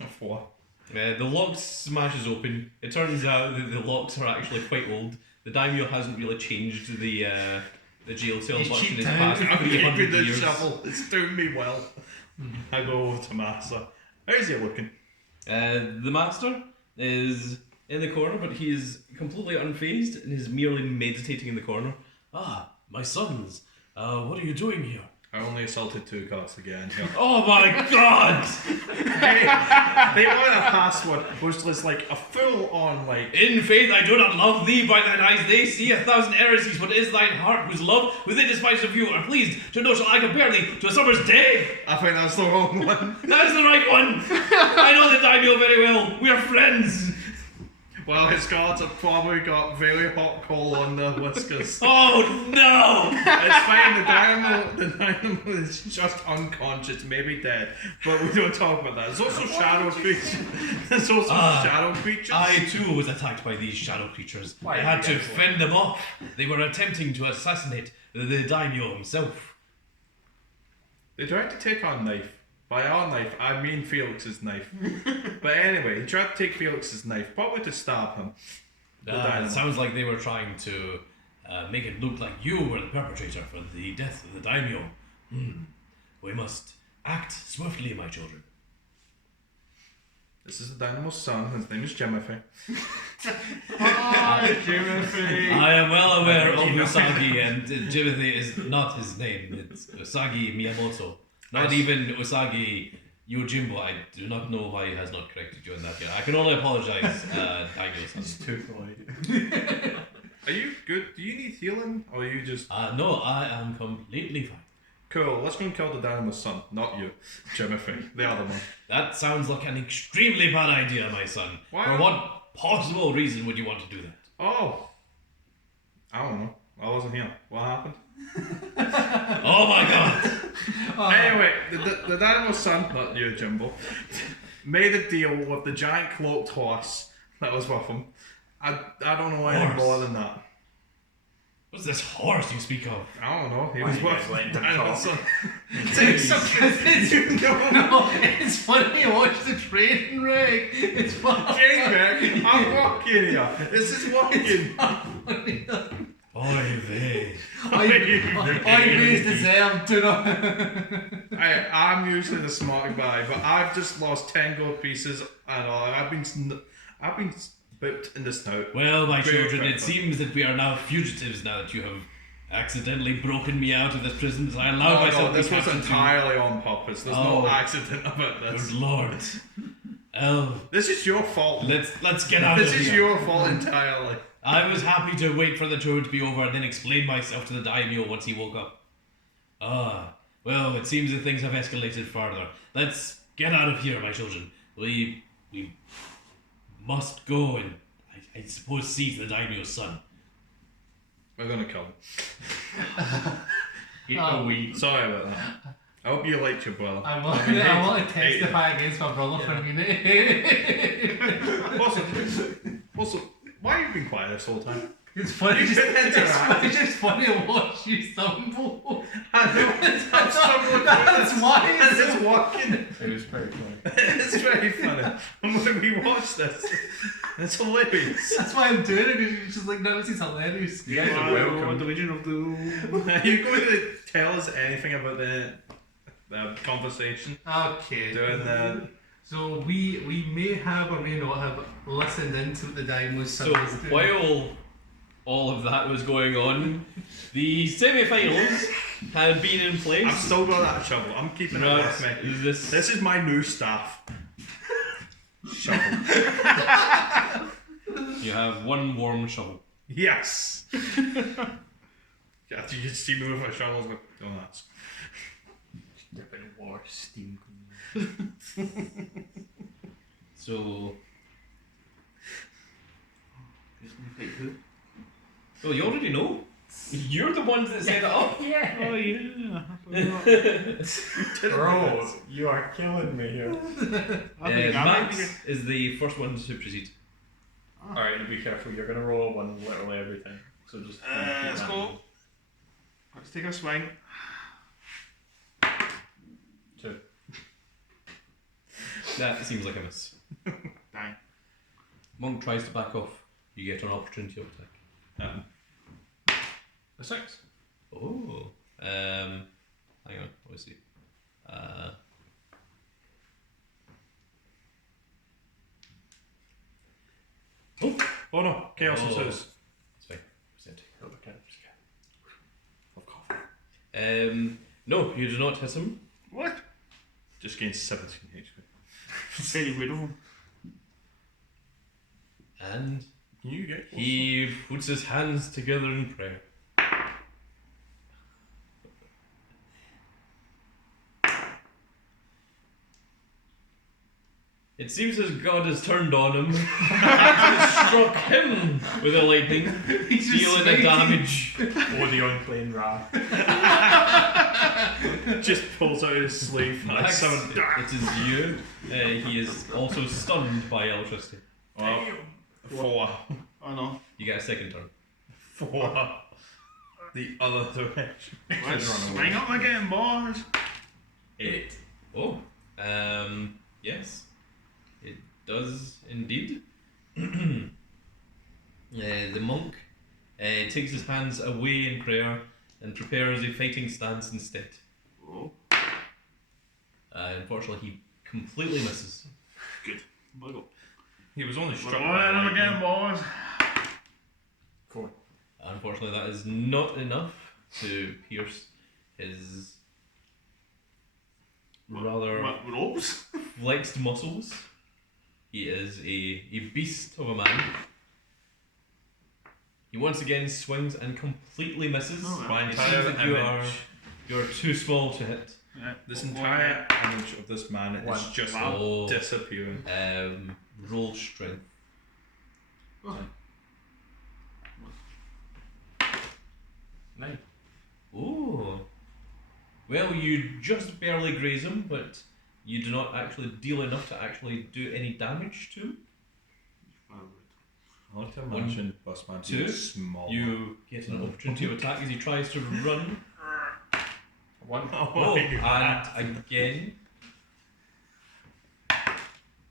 A 4. The lock smashes open. It turns out that the locks are actually quite old. The Daimyo hasn't really changed the jail cell You much in his cheaped past out. I'm 300 keeping the years. shovel. It's doing me well. I go over to Massa. How's he looking? The master is in the corner, but he is completely unfazed and is merely meditating in the corner. Ah, my sons, what are you doing here? I only assaulted 2 cards again. Yeah. Oh my god! They want a password, which was like a full on like. In faith I do not love thee by thine eyes, they see 1,000 heresies, but it is thine heart whose love within despite of you are pleased to know shall I compare thee to a summer's day. I think that's the wrong one. That is the right one! I know the Daimyo very well, we are friends! Well, his cards have probably got very hot coal on their whiskers. Oh no! It's fine. The dynamo is just unconscious, maybe dead, but we don't talk about that. There's also shadow creatures. There's also shadow creatures. I too was attacked by these shadow creatures. I had to fend them off. They were attempting to assassinate the Daimyo himself. They tried to take our knife. By our knife, I mean Felix's knife. But anyway, he tried to take Felix's knife, probably to stab him. It sounds like they were trying to make it look like you were the perpetrator for the death of the Daimyo. We must act swiftly, my children. This is the Dynamo's son. His name is Jimothy. Oh, Jimothy. I am well aware of Usagi, and Jimothy is not his name. It's Usagi Miyamoto. Not even Usagi Yojimbo. I do not know why he has not corrected you on that yet. I can only apologize, Daimyo-san. It's too polite. Are you good? Do you need healing? Or are you just... No, I am completely fine. Cool, let's go and kill the Dynamo's son. Not you. Jimothy. The other one. That sounds like an extremely bad idea, my son. Why? For what possible reason would you want to do that? Oh. I don't know. I wasn't here. What happened? Oh my god! Anyway, the Dynamo's son, not you, Jimbo, made a deal with the giant cloaked horse that was with him. I don't know any Horse? more than that. What's this horse you speak of? I don't know. He Why was you guys with letting the them Dynamo's talk? son. It's You know. no, it's funny to watch the train wreck. It's funny. Jane, I'm walking here. This is walking. Oy vey. I raised deserved to know. I'm usually the smart guy, but I've just lost 10 gold pieces and I've been booped in the snout. Well, my Very children, it effective. seems that we are now fugitives now that you have accidentally broken me out of this prison that I allowed Oh myself no, to this be was captured to. entirely on purpose. There's Oh. no accident about Good this. lord. Oh, This is your fault. let's get out This of is here. your fault entirely. I was happy to wait for the tour to be over and then explain myself to the Daimyo once he woke up. Well, it seems that things have escalated further. Let's get out of here, my children. We must go and I suppose he's the Daimyo's son. We're gonna kill him. Sorry about that. I hope you liked your brother. I want to testify against my brother for immunity. Also, why have you been quiet this whole time? It's funny, You just, didn't interact. it's just funny to watch you stumble. I know, I'm struggling That's why it's just walking. It was pretty funny. It's very funny. And when we watch this, it's hilarious. That's why I'm doing it, because you're just like, no, this is hilarious. You guys are welcome. The Legion of Doom. Are you going to tell us anything about the conversation? Okay. Doing the... So we may have or may not have listened into what the Daimyo's son So was doing. while all of that was going on, the semi-finals had been in place. I've still got that shovel. I'm keeping it with me. This This is my new staff. Shovel. you have one warm shovel. Yes. Yeah, you can see me with my shovels. Like, don't ask. Dripping war steam. So Who's going to fight who? well, you already know. You're the ones that set it up. Yeah. Oh yeah. Bro, you are killing me here. Max is the first one to proceed. Alright, and be careful, you're gonna roll a 1 literally every time. So just keep Let's that in go. mind. Let's take a swing. 2. That seems like a miss. Dang. Monk tries to back off. You get an opportunity of attack. A 6. Oh. Hang on. Let's see. Oh no, chaos Oh. ensues. It's fine. Percent. Of course. No, you do not hit him. What? Just gains 17 HP. Getting rid of him. And You get close. he puts his hands together in prayer. It seems as God has turned on him and struck him with a lightning, He's just dealing a smiting. damage. Odeon playing Ra. Just pulls out his sleeve. Max, Like it is you. He is also stunned by electricity. well, 4. Oh no. You get a second turn. 4. The other direction. Let's Run away. swing up again, boys. 8. Oh. Yes. It does indeed. The monk takes his hands away in prayer and prepares a fighting stance instead. Oh, Unfortunately, he completely misses. good. Buggle. He was only We're struck going by at him lightning. again, boys. 4. Unfortunately, that is not enough to pierce his rather What, ropes? flexed muscles. He is a beast of a man. He once again swings and completely misses. Oh, My It entire seems that you image. are too small to hit. Yeah. This entire image of this man is One. just Wow. disappearing. Roll strength. 9. Ooh. Well, you just barely graze him, but you do not actually deal enough to actually do any damage to him. I like to imagine Busman Two. being small. You get an opportunity of attack as he tries to run. 1. Oh, and again,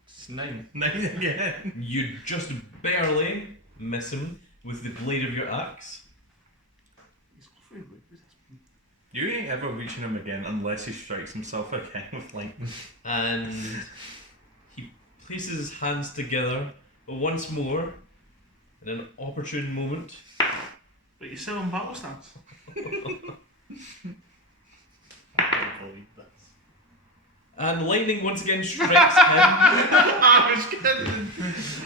It's 9. 9 again. you just barely miss him with the blade of your axe. He's awfully rude. You ain't ever reaching him again unless he strikes himself again with lightning. And he places his hands together, but once more, in an opportune moment, But you're still on battle stance. I can't believe this. and lightning once again strikes him. I was kidding.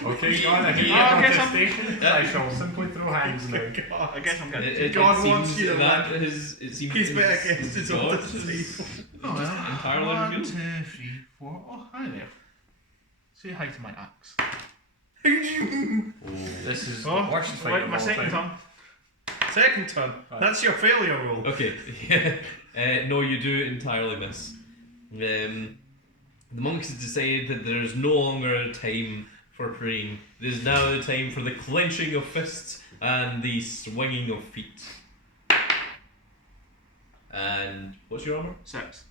Okay, God, if you I get guess I'm- contestations, I shall simply throw hands now. I guess I'm getting. It God seems wants you to that it seems He's his back against his own God disease. Oh, well. entirely 1, revealed. 2, 3, 4. Oh, hi there. Say hi to my axe. This is Oh, the worst fight wait, of my all second time. turn. Second turn. Right. That's your failure roll. Okay. No, you do entirely miss. The monks decide that there is no longer time for praying. It is now the time for the clenching of fists and the swinging of feet. And what's your armor? 6.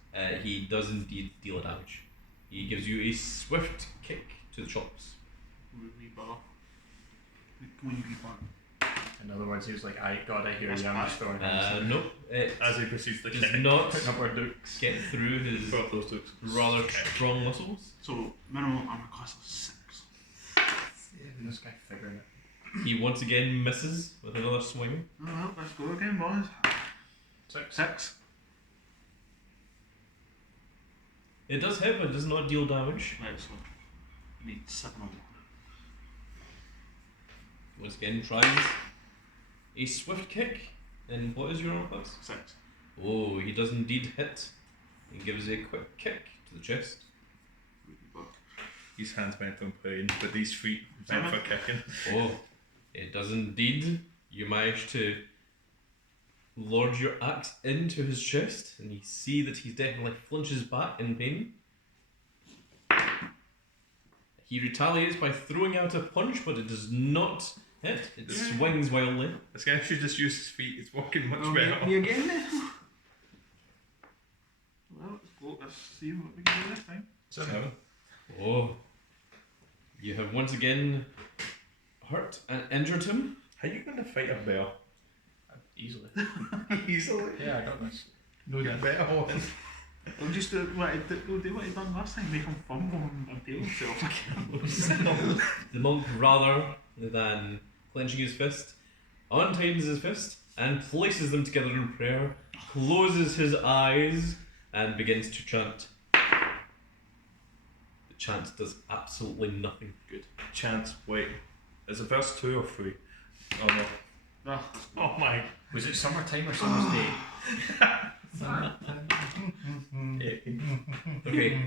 He does indeed deal damage. He gives you a swift kick to the chops. Wee bugger. Come on, you wee bugger. In other words, he was like, I hear That's you, I'm bad. just throwing hands. Nope. It As he proceeds to does kick. not Putting up our dukes. get through his Put up those dukes. rather strong muscles. So, minimum armor class of 6. Even this guy figuring it. He once again misses with another swing. Oh well, let's go again, boys. 6. It does hit, but it does not deal damage. Right, so you need 7 or more. Once again, tries a swift kick. And what is your armor class? 6. Oh, he does indeed hit. He gives a quick kick to the chest. Wee bugger. His hands meant for praying, but these feet meant for kicking. Oh, it does indeed. You manage to lodge your axe into his chest, and you see that he definitely flinches back in pain. He retaliates by throwing out a punch, but it does not hit. It swings wildly. This guy should just use his feet. It's working much Oh, better. you again then? Well, let's see what we can do this time. 7. Oh, you have once again hurt and injured him. How are you going to fight a bear? Easily. Easily. Yeah, I got this. No, you better one. We'll just do what he done last time, make him fumble and impale himself. The monk, rather than clenching his fist, untightens his fist and places them together in prayer, closes his eyes, and begins to chant. The chant does absolutely nothing good. Chance, wait. Is it verse 2 or 3? Oh no. No. Oh my. Was it summertime or summer's day? Okay,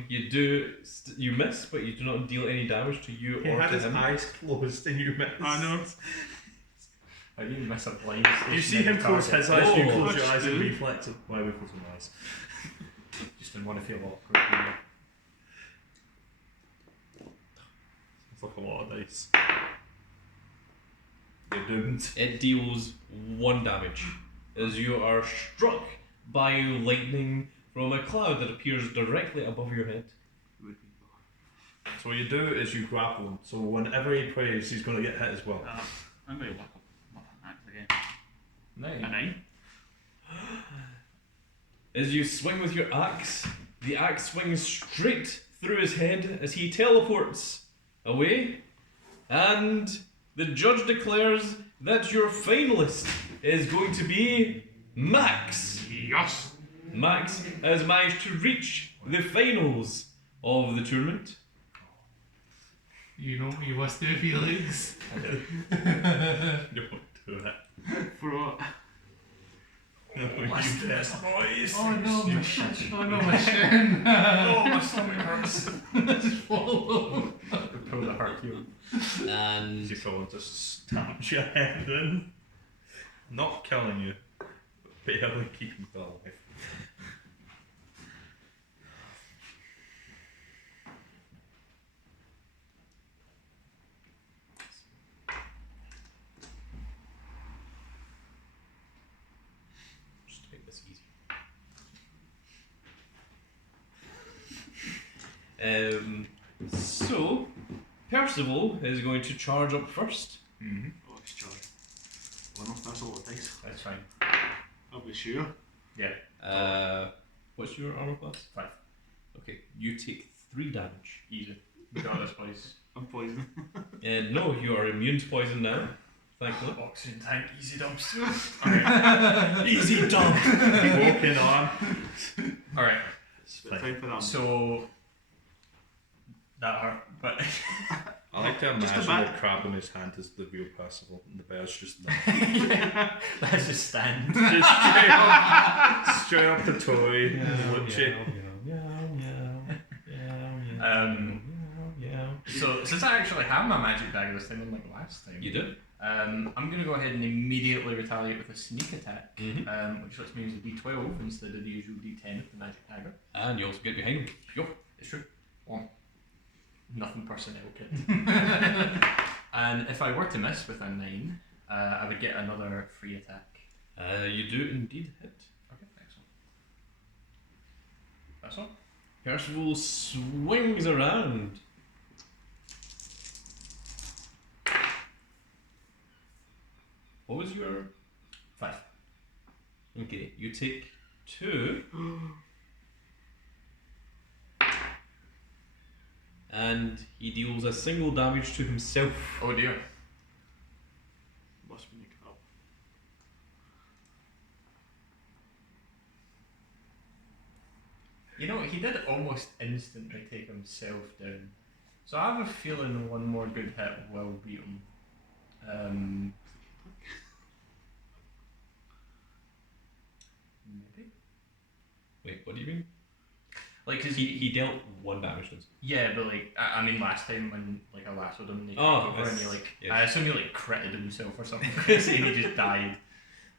you miss, but you do not deal any damage to you He or had to his him. eyes closed and you missed. I know. I didn't miss a blind station. You see him close his eyes, you Oh, close your that's eyes and good. reflex it. Why are we closing our eyes? Just didn't want to feel awkward. It's like a lot of dice. You're doomed. It deals 1 damage as you are struck by lightning from a cloud that appears directly above your head. So what you do is you grapple him. So whenever he prays, he's going to get hit as well. I'm going to whack up an axe again. No. A 9. As you swing with your axe, the axe swings straight through his head as he teleports away, and the judge declares that your finalist is going to be Max. Yes! Max has managed to reach the finals of the tournament. You know what you must do, Felix. Don't do that. For what? What's this, boys? Oh no, my shin. Oh no, my shin. Oh, my stomach hurts. Just follow. Pull the heart heel. And You feel it just stamps your head in. Not killing you, but barely keeping you alive. just make this easy. So Percival is going to charge up first. Mm-hmm. Oh, it's charge. Well, no, that's all the dice. That's fine. I'll be sure. Yeah. What's your armor class? 5. Okay, you take 3 damage. Easy. We got this, boys. I'm poisoned. No, you are immune to poison now. Thankfully. Oxygen tank, easy dumps. Easy dump. Walking on. Alright, Time for that. so that hurt, but I like to Just imagine about- the crab in his hand is the real Percival and the bear's just there. let's just stand. Just straight up the toy. Watch it. So since I actually have my magic dagger this time, unlike last time, You do. I'm going to go ahead and immediately retaliate with a sneak attack, Mhm. which lets me use a D12 instead of the usual D10 of the magic dagger. And you also get behind him. Yo. It's true. Well, nothing personnel kit. And if I were to miss with a 9, I would get another free attack. You do indeed hit. Okay, excellent. That's all. Percival swings around. What was your 5. Okay, you take 2. And he deals a single damage to himself. Oh dear. Must be making up. You know, he did almost instantly take himself down. So I have a feeling one more good hit will beat him. Maybe? Wait, what do you mean? Like, cause He dealt 1 damage to himself. yeah, but like, I mean, last time when like I lassoed him, and he took Oh, over, and yes, he like, yes. I assume he like critted himself or something crazy, and he just died.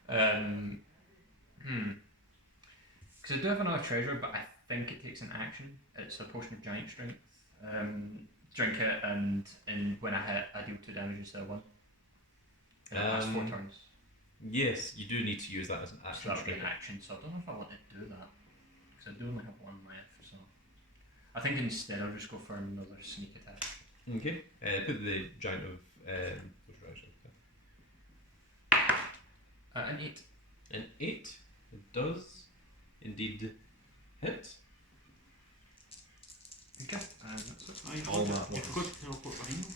Because I do have another treasure, but I think it takes an action. It's a potion of giant strength. Drink it, and when I hit, I deal 2 damage instead of 1. And it lasts 4 turns. Yes, you do need to use that as an So action. that would be an strike. action. So I don't know if I want to do that because I do only have 1 left. So I think instead I'll just go for another sneak attack. Okay, put the giant of An 8. an 8. It does indeed hit. Okay. And that's it. You forgot to teleport behind him.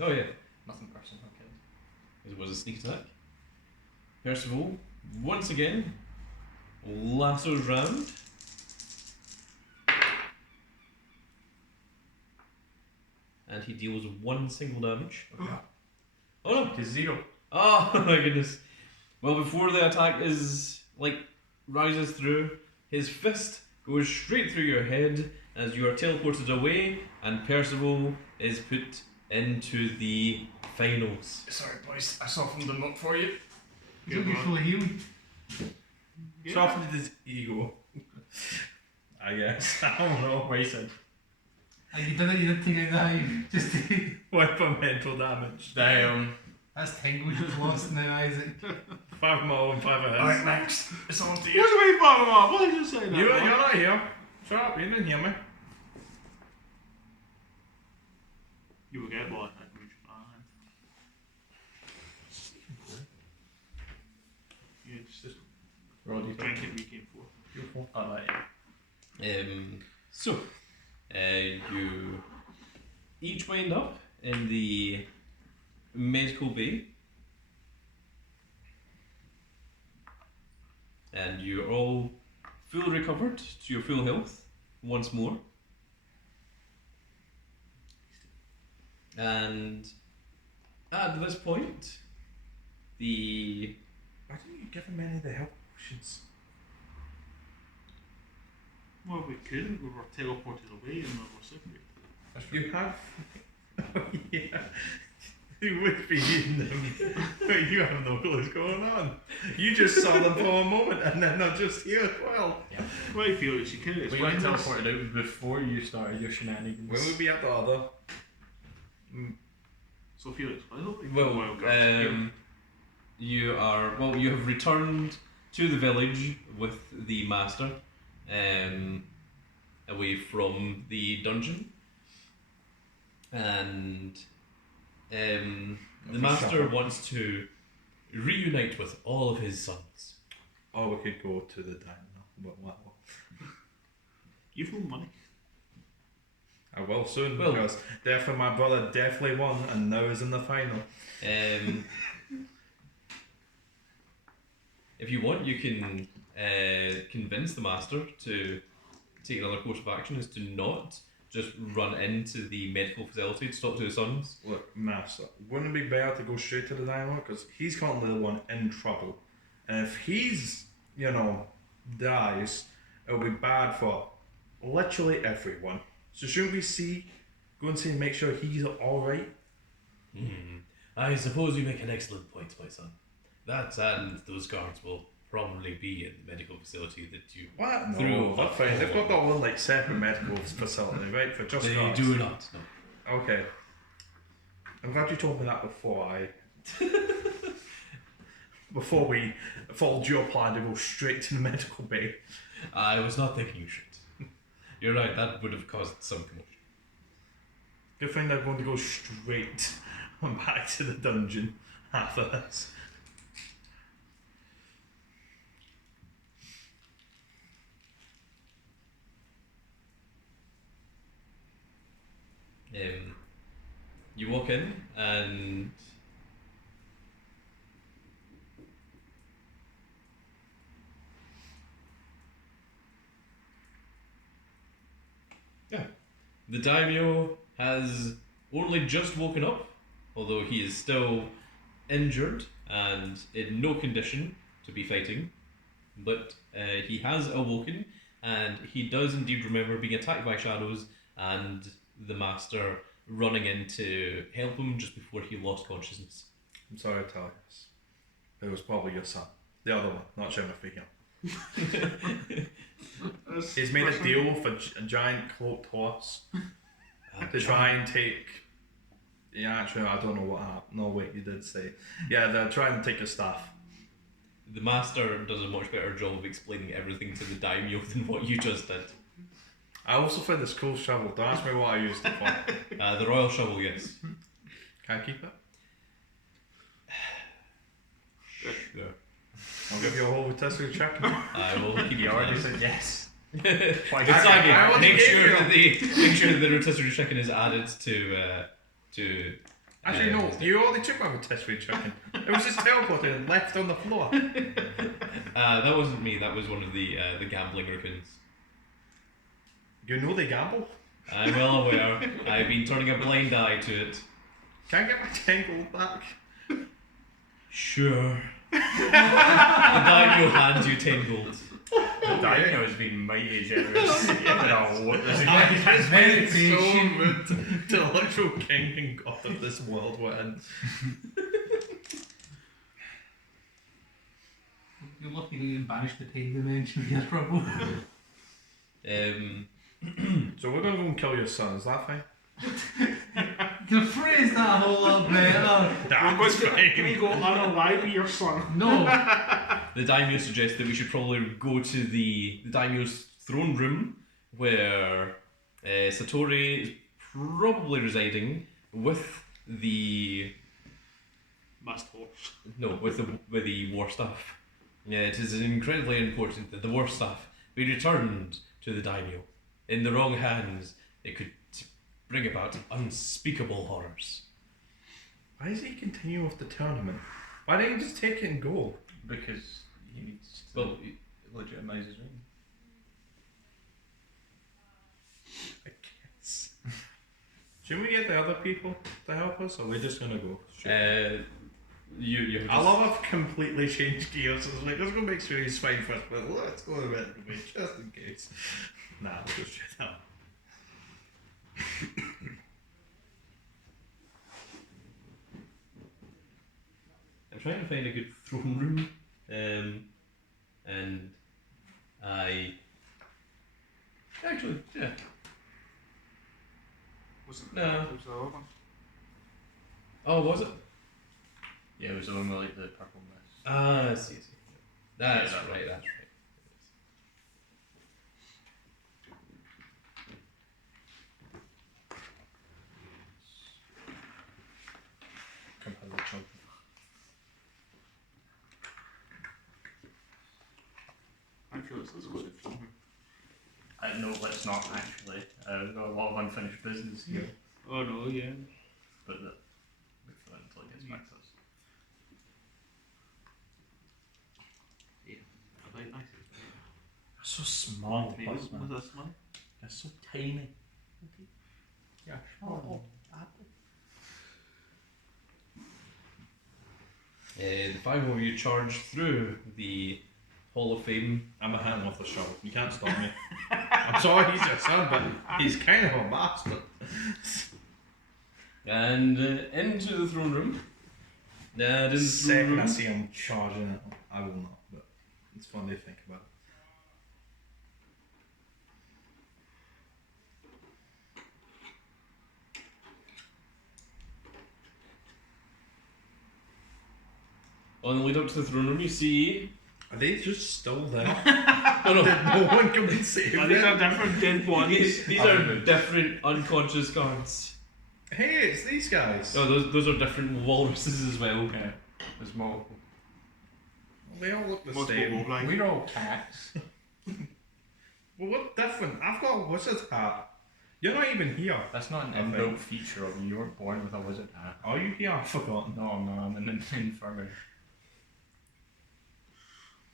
Oh yeah, Nothing personal. Okay. it was a sneak attack. Percival once again lassos round. And he deals 1 single damage. Oh no! To 0. Oh my goodness. Well, before the attack rises through, his fist goes straight through your head as you are teleported away, and Percival is put into the finals. Sorry, boys. I softened them up for you. He's looking full of healing. Softened his ego. I guess. I don't know. Wasted. And you did take a dive. Just to, Wipe for mental damage. Damn. that's tingle you've lost now, Isaac. 5 more and 5 of his. Alright, next. It's on to What's you. the way bottom up? What did you say now? You're not here. Shut up, you didn't hear me. You will get one. That was fine. Yeah, just Roll D12. drink it weekend for. Oh, right. So, you each wind up in the medical bay, and you're all fully recovered to your full health once more. And at this point, Why didn't you give him any of the health potions? Well, we couldn't. We were teleported away and we were separated. You have. Oh, yeah. You would be eating them. But you have no clue what's going on. You just saw them for a moment and then they're just here as well. Well, I feel that she could We explain got this. teleported out before you started your shenanigans. When we be at the other? So Felix, I don't think well, wild cards. you have returned to the village with the master, away from the dungeon, and the master wants to reunite with all of his sons. Or we could go to the diner. But what? You've no money. I will soon Well- because definitely my brother definitely won and now is in the final. If you want, you can convince the master to take another course of action, is to not just run into the medical facility to talk to his sons. Look, master, wouldn't it be better to go straight to the diner? Because he's currently the one in trouble. And if he's, dies, it'll be bad for literally everyone. So shouldn't we see Go and see and make sure he's alright. I suppose you make an excellent point, my son. That and those guards will probably be in the medical facility that you What? threw No, over. they're fine. They've got their own like separate medical facility, right? For just They guards. do not. No. Okay. I'm glad you told me that before before we followed your plan to go straight to the medical bay. I was not thinking you should. You're right, that would have caused some commotion. Good thing they're going to go straight back to the dungeon after this. You walk in and the Daimyo has only just woken up, although he is still injured and in no condition to be fighting. But he has awoken, and he does indeed remember being attacked by shadows and the master running in to help him just before he lost consciousness. I'm sorry to tell you this. It was probably your son. The other one, not Jennifer here. He's made a deal with a giant cloaked horse to try and take. Yeah, actually, I don't know what happened. No, wait, you did say. Yeah, they're trying to take your staff. The master does a much better job of explaining everything to the daimyo than what you just did. I also found this cool shovel. Don't ask me what I used it for. The royal shovel, yes. Can I keep it? Sure. I'll give you a whole rotisserie chicken. I will keep You you already on. said yes. It's I like already make gave sure you. that the rotisserie chicken is added to. Actually, no, you already took my rotisserie chicken. It was just teleported and left on the floor. That wasn't me. That was one of the gambling raccoons. You know they gamble? I'm well aware. I've been turning a blind eye to it. Can I get my 10 gold back? Sure. The daimyo hands you 10 gold. The Daimyo has been mighty generous. It's very So patient. rude to the literal king and god of this world we're in. You're lucky to get banished to 10 dimension here, probably. So we're gonna go and kill your son, is that fine? You phrase that whole lot better. That's Can we fine. go unalive with your son? No. The daimyo suggests that we should probably go to the daimyo's throne room where Satori is probably residing with the Must horse. with the war staff. Yeah, it is incredibly important that the war staff be returned to the daimyo. In the wrong hands, it could bring about unspeakable horrors. Why does he continue with the tournament? Why don't you just take it and go? Because he needs to Well, legitimise his reign. I guess. Shouldn't we get the other people to help us, or are we just gonna go? You have I love I've completely changed gears. It's like, let's go make sure he's fine first, but let's go a bit away just in case. Nah, we'll go straight up. I'm trying to find a good throne room, and I actually Was it? No. It was the other one. Oh, was it? Yeah, it was the one with like the purple mist. Ah, I see. That's Yeah, right. That's right. I feel it's this good from here. No, let's not actually. We've got a lot of unfinished business here. Oh no, yeah. But wait for that until it gets back to us. I like nice. So small, Tomatoes with this one. They're so tiny. Yeah, Oh, The five of you charge through the Hall of Fame. I'm a hand off the shovel. You can't stop me. I'm sorry he's your son, but he's kind of a bastard. and into the throne room. And in the throne Second room, I see him charging it, I will not, but it's fun to think about. on the lead up to the throne room, you see. Are they just still there? Oh no, No one can be saved. These are different dead bodies. these are different unconscious guards. Hey, it's these guys. Oh, those are different walruses as well. Okay. There's multiple. They all look the Multiple same. wolverine. We're all cats. Well, what different? I've got a wizard hat. You're not even here. That's not an I think. inbuilt feature of you. You weren't born with a wizard hat. Are you here? I've forgotten. No, I'm an infirmary.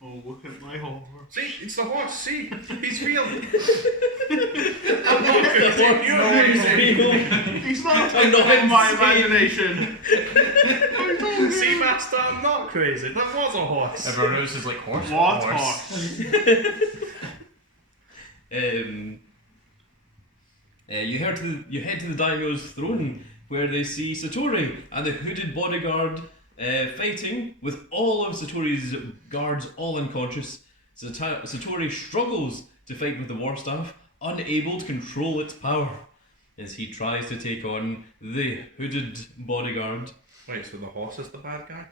Oh, look at my horse. See, it's the horse. See, he's real. I'm not He's not I'm not in my insane. imagination. See, master, I'm not crazy. That was a horse. Everyone else is like horse. What horse? You head to the Daimyo's throne, where they see Satori and the hooded bodyguard fighting with all of Satori's guards all unconscious. Satori struggles to fight with the war staff, unable to control its power, as he tries to take on the hooded bodyguard. Wait, so the horse is the bad guy?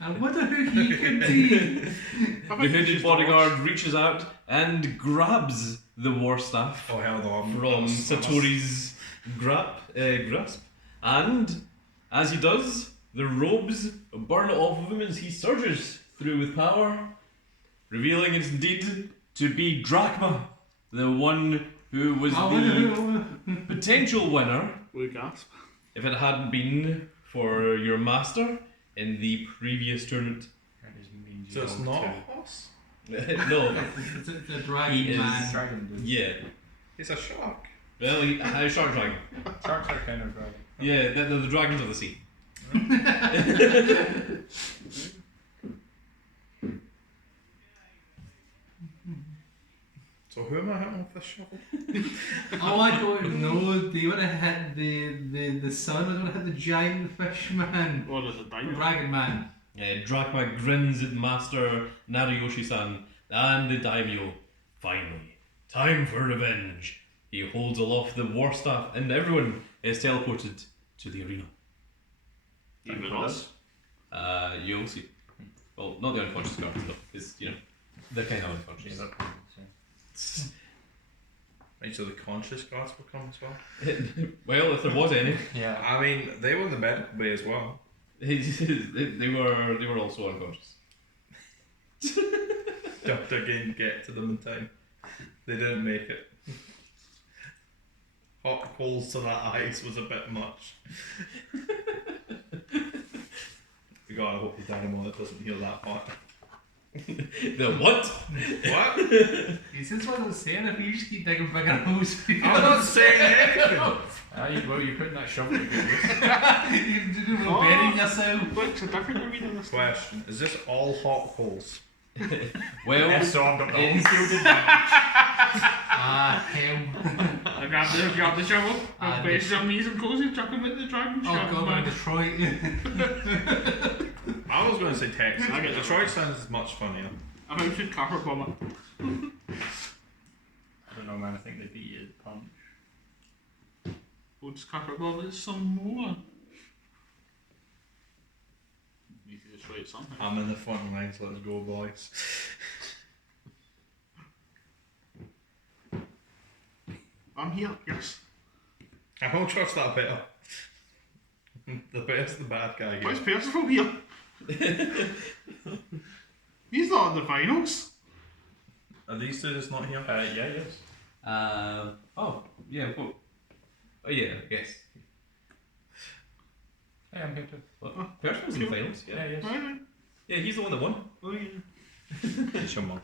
I wonder who he could be. The hooded bodyguard reaches out and grabs the war staff Oh, hell no. from Satori's grasp, and as he does, the robes burn off of him as he surges through with power, revealing it's indeed to be Drachma, the one who was I wonder the who. potential winner We gasp. if it hadn't been for your master in the previous tournament. So it's not a horse? No, It's a dragon He is- man. Dragon dude. yeah. It's a shark. Well, shark dragon. Sharks are kind of dragon. Yeah, the dragons of the sea. So who am I hitting with this shovel? Oh, I don't know. They would have hit the sun. They would have hit the giant fish man. Or there's a The diamond. dragon man. Drachma grins at Master Nariyoshi-san and the Daimyo. Finally, time for revenge. He holds aloft the war staff and everyone is teleported to the arena. Even us. You'll see. Well, not the unconscious guards though, because, they're kind of unconscious. Yeah, that's Right, so the conscious guards will come as well? Well, if there was any, yeah. I mean, they were in the medical bay as well. they were also unconscious. Dr. Game get to them in time. They didn't make it. Hot coals to that ice was a bit much. We gotta hope the dynamo that doesn't hear that hot. The what? What? He says what I was saying. If you just keep digging bigger holes for you. I'm not saying anything. You're putting that shovel to good use. You're burying yourself. What's a different arena this time? Question: is this all hot coals? Well, Yes, so I've got the whole it's- field advantage. Ah, hell. I grab the shovel, Ah, I place some knees and cozy, chuck him at the dragon, Oh, shove him God, back. Detroit. I was going to say Texas, I but get that Detroit sounds much funnier. I think we should carpet bomb it. I don't know, man. I think they beat you at the punch. We'll just carpet bomb it some more. Need to destroy it somehow. I'm in the front lines, let's go, boys. I'm here, yes. I don't trust that better. The better's the bad guy Why is here. Percival here? He's not in the finals. Are these two just not here? Yeah, yes. oh yeah, well, oh yeah, I guess. Hey, I'm here too. Well, Percival's in the finals. Yeah, yes. Right. Yeah, he's the one that won. Oh yeah. It's your mum.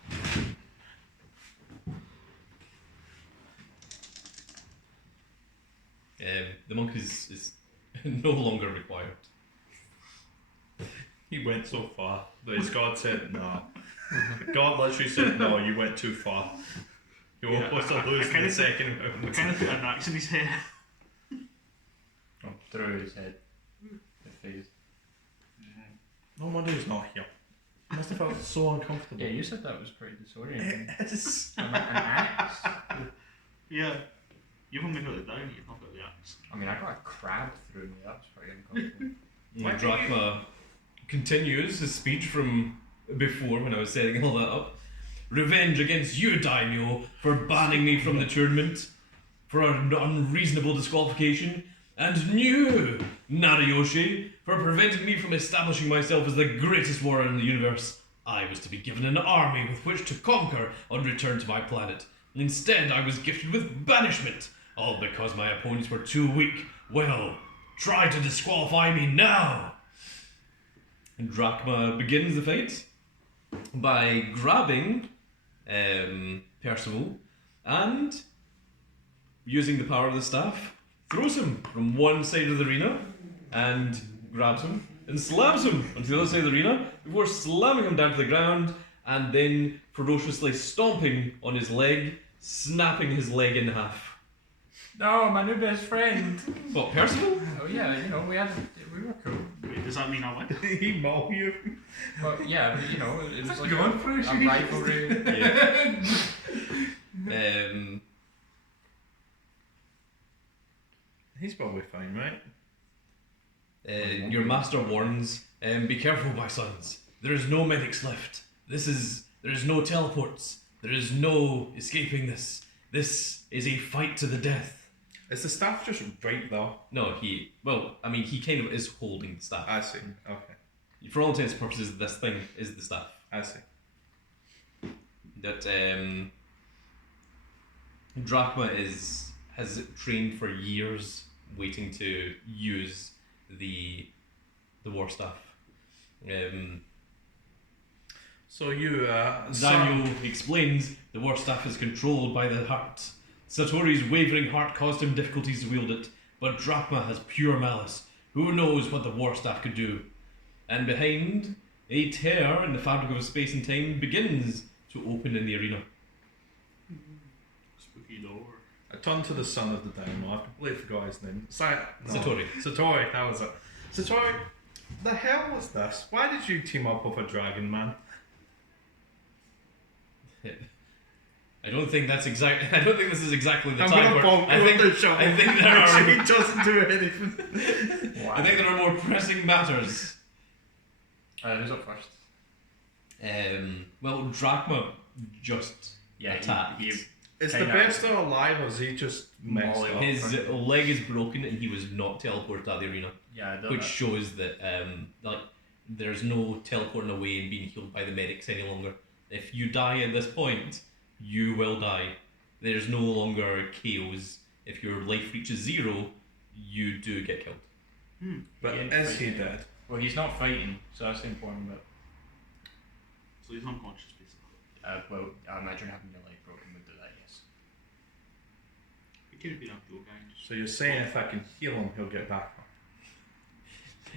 The monk is no longer required. He went so far, but his God said no. God literally said no, you went too far. You were Yeah, supposed I to lose in kinda the second I round. kind of put an axe in his head. Oh, through his head. The face. No wonder he's not here. Must have felt so uncomfortable. Yeah, you said that was pretty disorienting. It is. An axe? Yeah. You've only got it down, you've not got the axe. I mean, I got a crab through me. That was pretty uncomfortable. Drachma continues his speech from before when I was setting all that up. Revenge against you, Daimyo, for banning me from the tournament, for an unreasonable disqualification, and you, Nariyoshi, for preventing me from establishing myself as the greatest warrior in the universe. I was to be given an army with which to conquer on return to my planet. Instead, I was gifted with banishment, all because my opponents were too weak. Well, try to disqualify me now! And Drachma begins the fight by grabbing Percival and, using the power of the staff, throws him from one side of the arena and grabs him and slams him onto the other side of the arena before slamming him down to the ground and then ferociously stomping on his leg, snapping his leg in half. No, my new best friend. What, Percival? Oh yeah, you know, we were cool. Wait, does that mean I win? He maul you. But yeah, you know, it was like Going for it, a rivalry. Yeah. He's probably fine, right? Your master warns, be careful, my sons. There is no medics left. There is no teleports. There is no escaping this. This is a fight to the death. Is the staff just right there? No, he kind of is holding the staff. I see. Okay. For all intents and purposes, this thing is the staff. I see. That Drachma has trained for years, waiting to use the war staff. So you, Daniel explains the war staff is controlled by the heart. Satori's wavering heart caused him difficulties to wield it, but Drachma has pure malice. Who knows what the war staff could do? And behind, a tear in the fabric of space and time begins to open in the arena. Spooky door. I turn to the son of the Daimyo. I completely forgot his name. Satori. Satori, that was it. Satori, the hell was this? Why did you team up with a dragon, man? I don't think this is exactly the I'm time gonna for. bonk I think the show. I think there are. He doesn't do anything. Wow. I think there are more pressing matters. Who's up first? Well, Drachma just attacked. Is the Kinda. best alive, or is he just messed Molly up? His leg is broken and he was not teleported out of the arena, Yeah, which shows that like there's no teleporting away and being healed by the medics any longer. If you die at this point, you will die. There's no longer KOs. If your life reaches 0, you do get killed. But He ain't is he fighting. dead? Well, he's not fighting, so that's the important bit. So he's unconscious, basically. Well, I imagine having your leg broken would do that, yes. It could have been a blue guy. So you're saying if I can heal him, he'll get back up?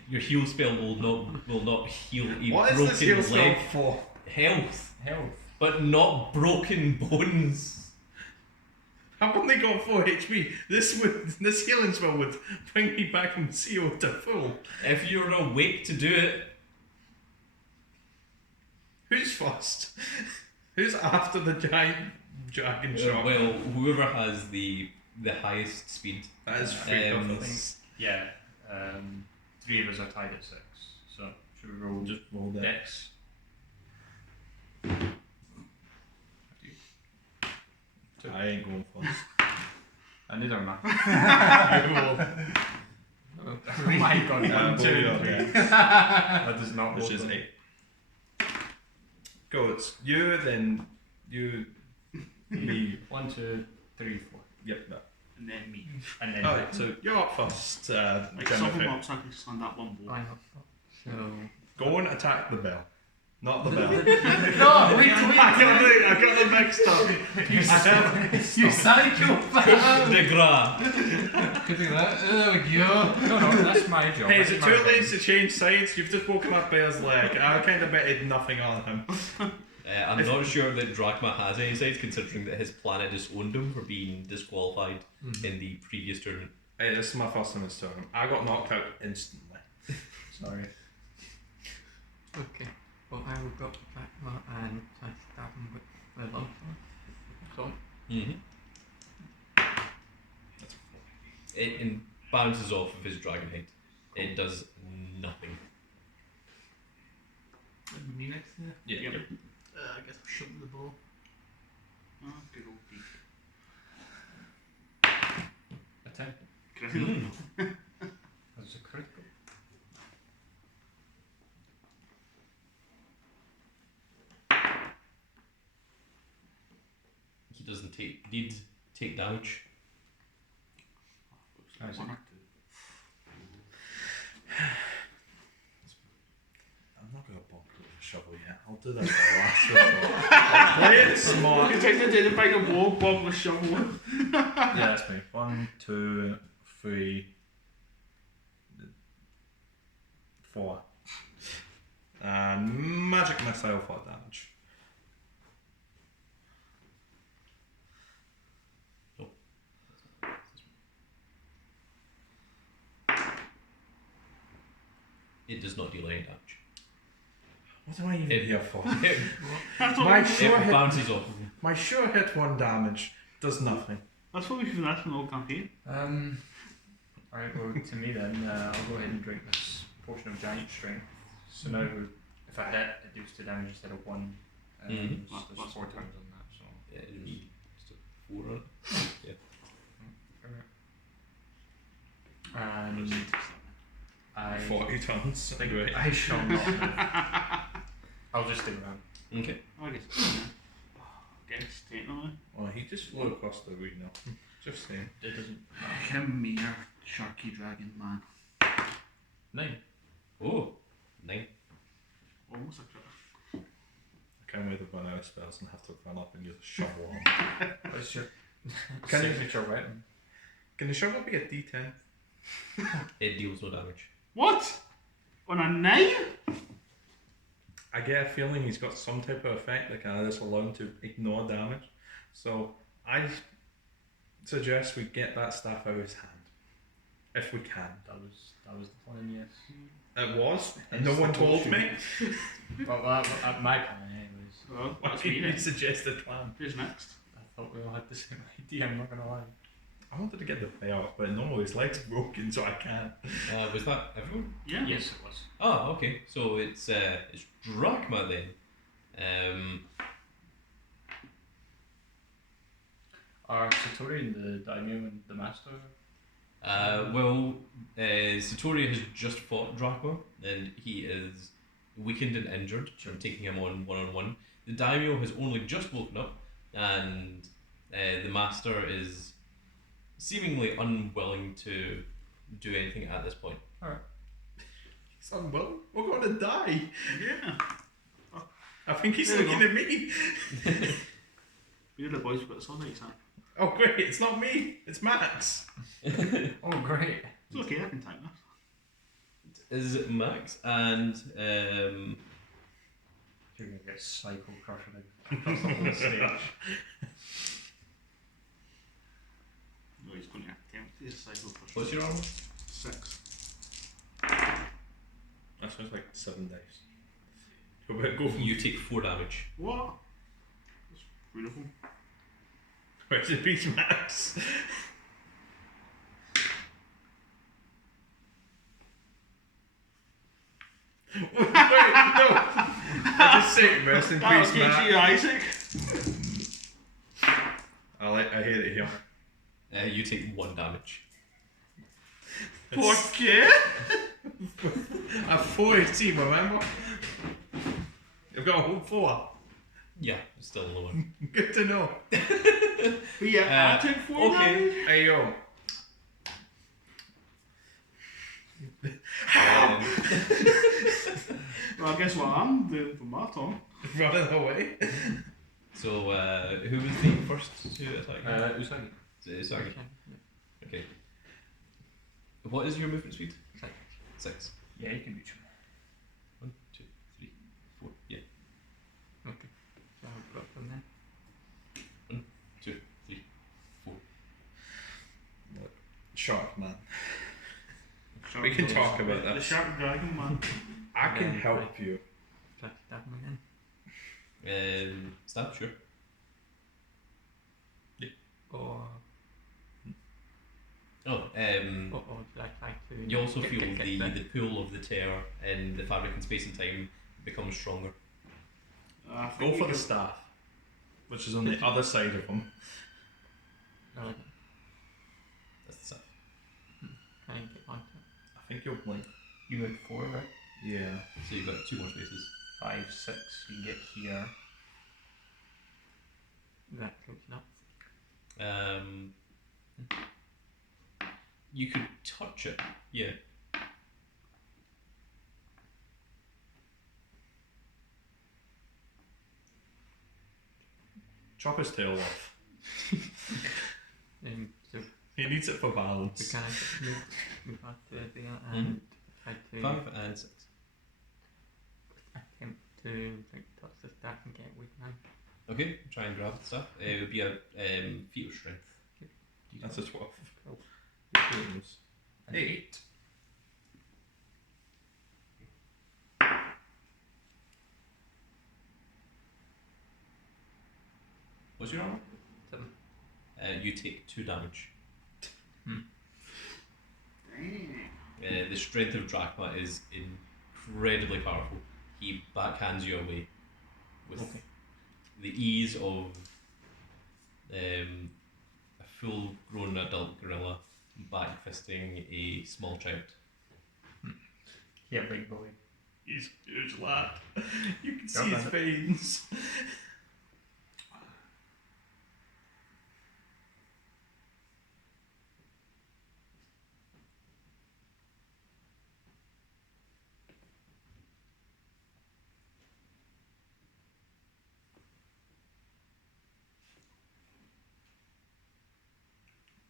Your heal spell will not heal a What is broken this heal spell leg. for? Health, Health. but not broken bones. I've only got 4 HP. This healing spell would bring me back from 0 to full. If you're awake to do it, Who's first? Who's after the giant dragon shot? well, whoever has the highest speed. That is free Um, of us. Yeah. 3 of us are tied at 6. So, should we roll Just roll that. Dex? I ain't going first. Neither am I. You roll. Oh my god, Yeah, 1, 2, roll 3. your dex, That does not which roll is well. 8. Go, it's you, then you, me. 1, 2, 3, 4. Yep, that. And then me. And then Alright, so you're up first, Like, Jennifer. something up so I can stand that one ball. I'm up. So. Go and attack the bell. Not the bell. No, wait. I got them mixed up. You psychopath. De gras. Could do that. There we go. No, that's my job. Hey, is That's it my too job. late to change sides? You've just woken up Bear's leg. I kind of betted nothing on him. I'm not sure that Drachma has any sides, considering that his planet disowned him for being disqualified in the previous tournament. Hey, this is my first time in this tournament. I got knocked out instantly. Sorry. Okay. Well, I will go back and try to stab him with my longsword. So, Mm-hmm. It bounces off of his dragon head. It does nothing. Me next to Yeah. Yep. I guess I'll shoot the ball. Oh, good old D. Attack. Mm. That's a critical. He doesn't take damage. Nice. One or two. I'm not going to bonk with a shovel yet. I'll do that for the last resort. Play it smart. You take the bite of blow, bomb the shovel. Yeah, that's me. 1, 2, 3, 4. And magic missile for damage. It does not deal any damage. What am I even It- here for? That's what My we- sure It hit, bounces off of him. my sure hit 1 damage does nothing. That's what we've been asking the whole campaign. Alright, well, to me then, I'll go ahead and drink this potion of giant strength. So now, if I hit, it deals 2 damage instead of 1. Mhm. So there's 4 turns on that, so. Yeah, you need just a 4 on it. And I 40 tons. think Anyway. I shall not move. I'll just stay around. Okay. I guess. Guess technically. Oh, he just flew across the arena. Just saying. It doesn't. Him, me, Sharky Dragon Man. 9. Oh, 9. Almost a crit. I can't wait to run out of spells and have to run up and use a shovel on. What's your Can you- signature weapon? Can the shovel be a D10? It deals no damage. What? On a 9? I get a feeling he's got some type of effect that can just allow him to ignore damage. So I suggest we get that staff out of his hand. If we can. That was the plan, yes. It was, and no one told me. Well, that my plan, anyways. Well, Why that's did me you then. suggest a plan? Who's next? I thought we all had the same idea. I'm not gonna lie. I wanted to get the play off, but no, his leg's broken, so I can't. Was that everyone? Yeah. Yes, it was. Oh, okay. So it's Drachma then. Are Satori and the Daimyo and the Master? Satori has just fought Drachma, and he is weakened and injured from taking him on one-on-one. The Daimyo has only just woken up, and the Master is seemingly unwilling to do anything at this point. He's unwilling. We're going to die. Yeah. I think he's There you looking go. at me. You're the boys who've got the sun lights on. Oh, great. It's not me. It's Max. Oh, great. It's okay, I can tank this. Is it Max and You're gonna get psycho crushed across the whole stage. No, he's going to attempt his cycle for what's your armor? 6. That sounds like 7 dice. So we're go from You take 4 damage. What? That's beautiful. Where's the beast, Max? Wait, no. I just say rest in That'll peace, teach Max. you, Isaac. I hear it here. You take 1 damage. ¿Por qué? I have 4 AC, remember? I've got a whole 4. Yeah, still lower. Good to know. But yeah, I took 4 okay. damage. Hey, yo. Well, guess what I'm doing for my turn. Running away. So, who was the first to attack? Usagi. Sorry. Okay. What is your movement speed? 6. Yeah, you can reach him. 1, 2, 3, 4. Yeah. Okay. So I'll go from there. 2, 3, 4. Shark man. Shark We can goes- talk about The this. shark dragon man. I can Yeah, help you. Try to stab him again. Stab, sure. Or, Oh, or did I try to. you also feel get the there? pull of the terror in the fabric and space and time becomes stronger. I Go think for we the could- staff, which is on the other side of him. No, I That's the stuff. can't get onto it. I think you'll blink. You moved 4, right? Yeah. So you've got 2 more spaces. 5, 6. You can get here. That close enough. You could touch it. Yeah. Chop his tail off. So He needs it for we balance. can move on to there and try to 5 and 6. attempt to like touch the staff and get away from him. Okay, try and grab the stuff. It would be a feat of strength. That's a 12. Cool. Goodness. And 8. What's your armor? 7. You take 2 damage. Dang. The strength of Drachma is incredibly powerful. He backhands you away with the ease of a full-grown adult gorilla backfisting a small child. Yeah, big boy. He's a huge lad. You can see Don't his let veins.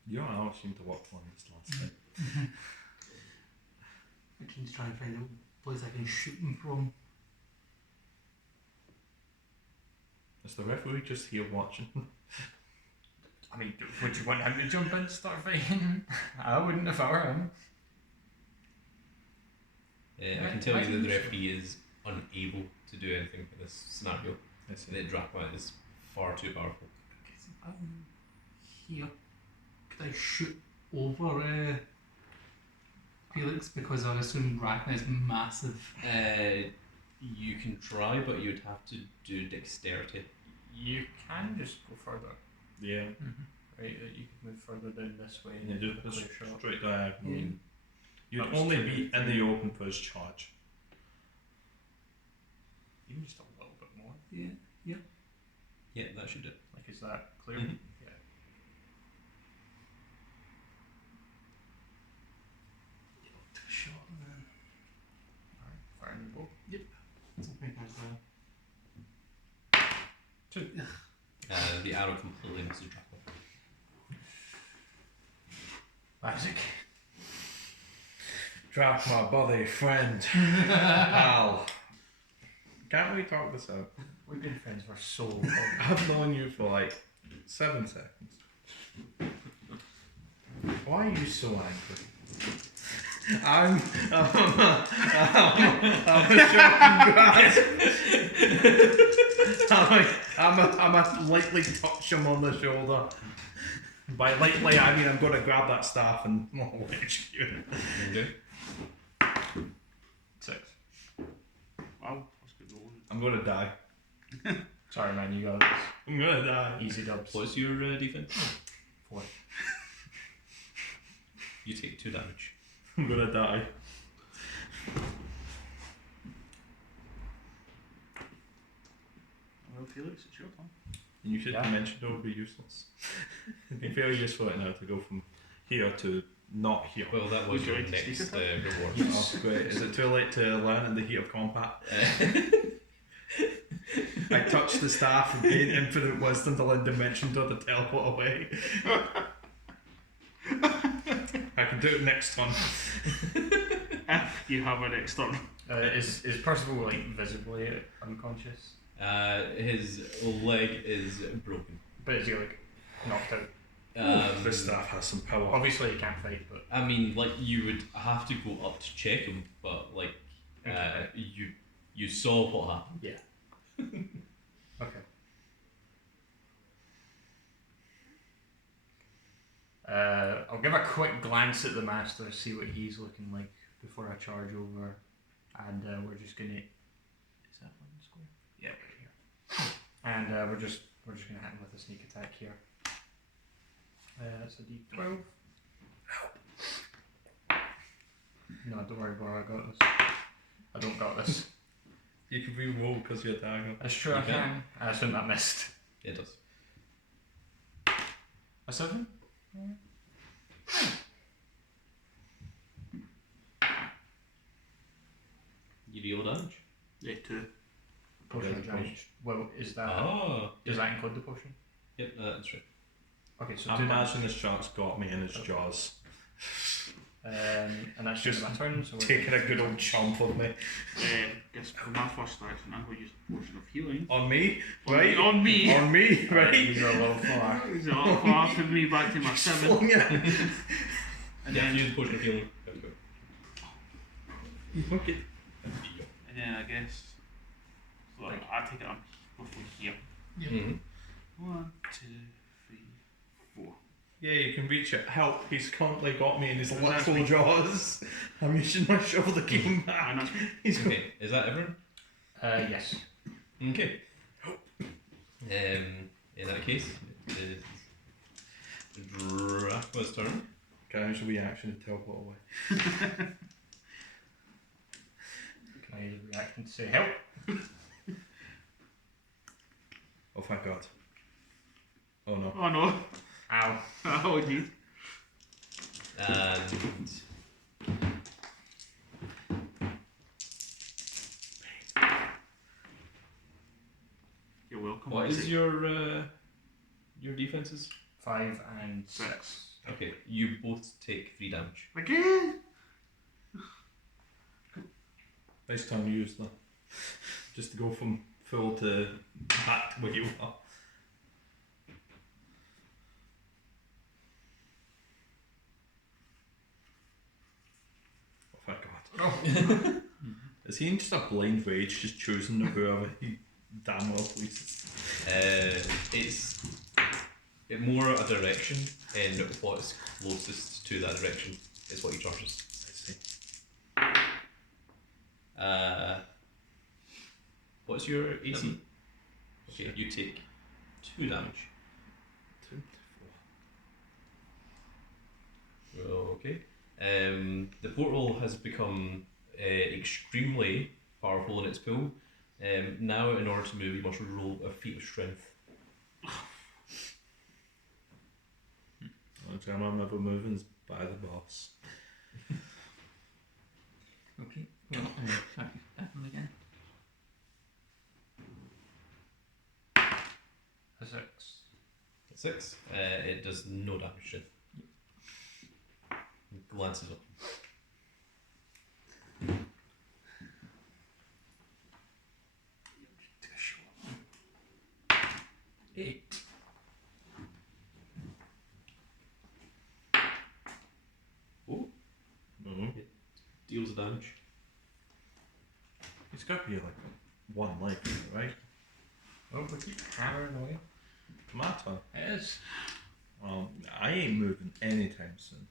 You and I seem to work on this last thing. I'm keen to try and find a place I can shoot him from. Is the referee just here watching? I mean, would you want him to jump in and start fighting? I wouldn't if I were him. I can tell you that the referee is unable to do anything in this scenario. The Drachma is far too powerful. Here. Could I shoot over Felix? Because I assume Ragnar is massive. You can try, but you'd have to do dexterity. You can just go further. Yeah. Right, you could move further down this way. Yeah, and just clear shot. straight diagonal. Yeah. You'd That was only two. be in the open for his charge. Even just a little bit more. Yeah, that should do it. Like, is that clear? Mhm. Yeah. Shot then. Alright, fire in the bow. Something as well. The arrow completely misses Drachma. Magic. Drop my body, friend. Pal. Can't we talk this out? We've been friends for so long. I've known you for like 7 seconds. Why are you so angry? I'm a shocking grasp. I'm a lightly touch him on the shoulder. By lightly, I mean I'm going to grab that staff and execute it. Okay. 6. Wow, that's good rolling. I'm going to die. Sorry, man, you got this. I'm going to die. Easy dubs. What's your defense? 4. You take 2 damage. I'm going to die. Well, Felix, it's your turn. And you should Yeah. mention it would be useless. It'd be very useful right now to go from here to not here. Well, that was Would you your like to next sneak attack? reward. Oh, great. Is it too late to learn in the heat of combat? I touched the staff and gained infinite wisdom to lend dimension to teleport away. I can do it next turn. If you have an next turn. Is Percival, like, visibly unconscious? His leg is broken. But is he, like, knocked out? This staff has some power. Obviously, you can't fight, but I mean, like, you would have to go up to check him, but like, Okay. you saw what happened. yeah. Okay. I'll give a quick glance at the master, see what he's looking like before I charge over, and we're just gonna. Is that one square? Yeah, right here. And we're just gonna hit him with a sneak attack here. That's a D12. No, don't worry, Dora, I got this. I don't got this. You can re-roll because you're a dagger. That's true, I can. I assume that missed. It does. A 7? You deal damage. Yeah, 2. Potion Yeah, of the giant. Well, is that. Oh. Does that include the potion? Yep, that's right. Okay, so I 2 imagine damage. this shark's got me in his jaws. And that's Just just my turn. So we're Taking a going good old chomp of me. Guess for my first action, I'm going to use the potion of healing. On me, right? On me. On me, right? These are a little far. So I'll put me back to my 7. Fling it. And Yeah, then, use the potion of healing. There we go. Okay. and then I guess. So I take it up roughly here. Mm-hmm. 1, 2, 3, 4. Yeah, you can reach it. Help, he's currently got me in his That's little me. jaws. I'm using my shoulder to keep him back. And that's me. He's got Okay, is that everyone? Yes. Okay. In that case, it is Drachma's turn. casual reaction to teleport away. Can I use a reaction to say help? Oh thank God. Oh no. Oh no. Ow. Oh indeed. And You're welcome. what is your defenses? 5 and 6. 6. Okay, you both take 3 damage. Again? Nice time you used that. Just to go from full to back to where you are. Oh thank God. Is he in just a blind rage, just choosing whoever he damn well pleases? It's more a direction, and what's closest to that direction is what he charges. I see. What's your AC? Okay, you take 2 damage. 2, 4. Okay. The portal has become extremely powerful in its pull. Now, in order to move, you must roll a feat of strength. The time I'm never moving is by the boss. Okay. Well, try to stab him again. A 6. 6. It does no damage to it. Glances up. Eight. Oh, Mm-hmm. deals damage. He's got to be like one life, right? Oh, we keep hammering away. My turn. It is. I ain't moving anytime soon.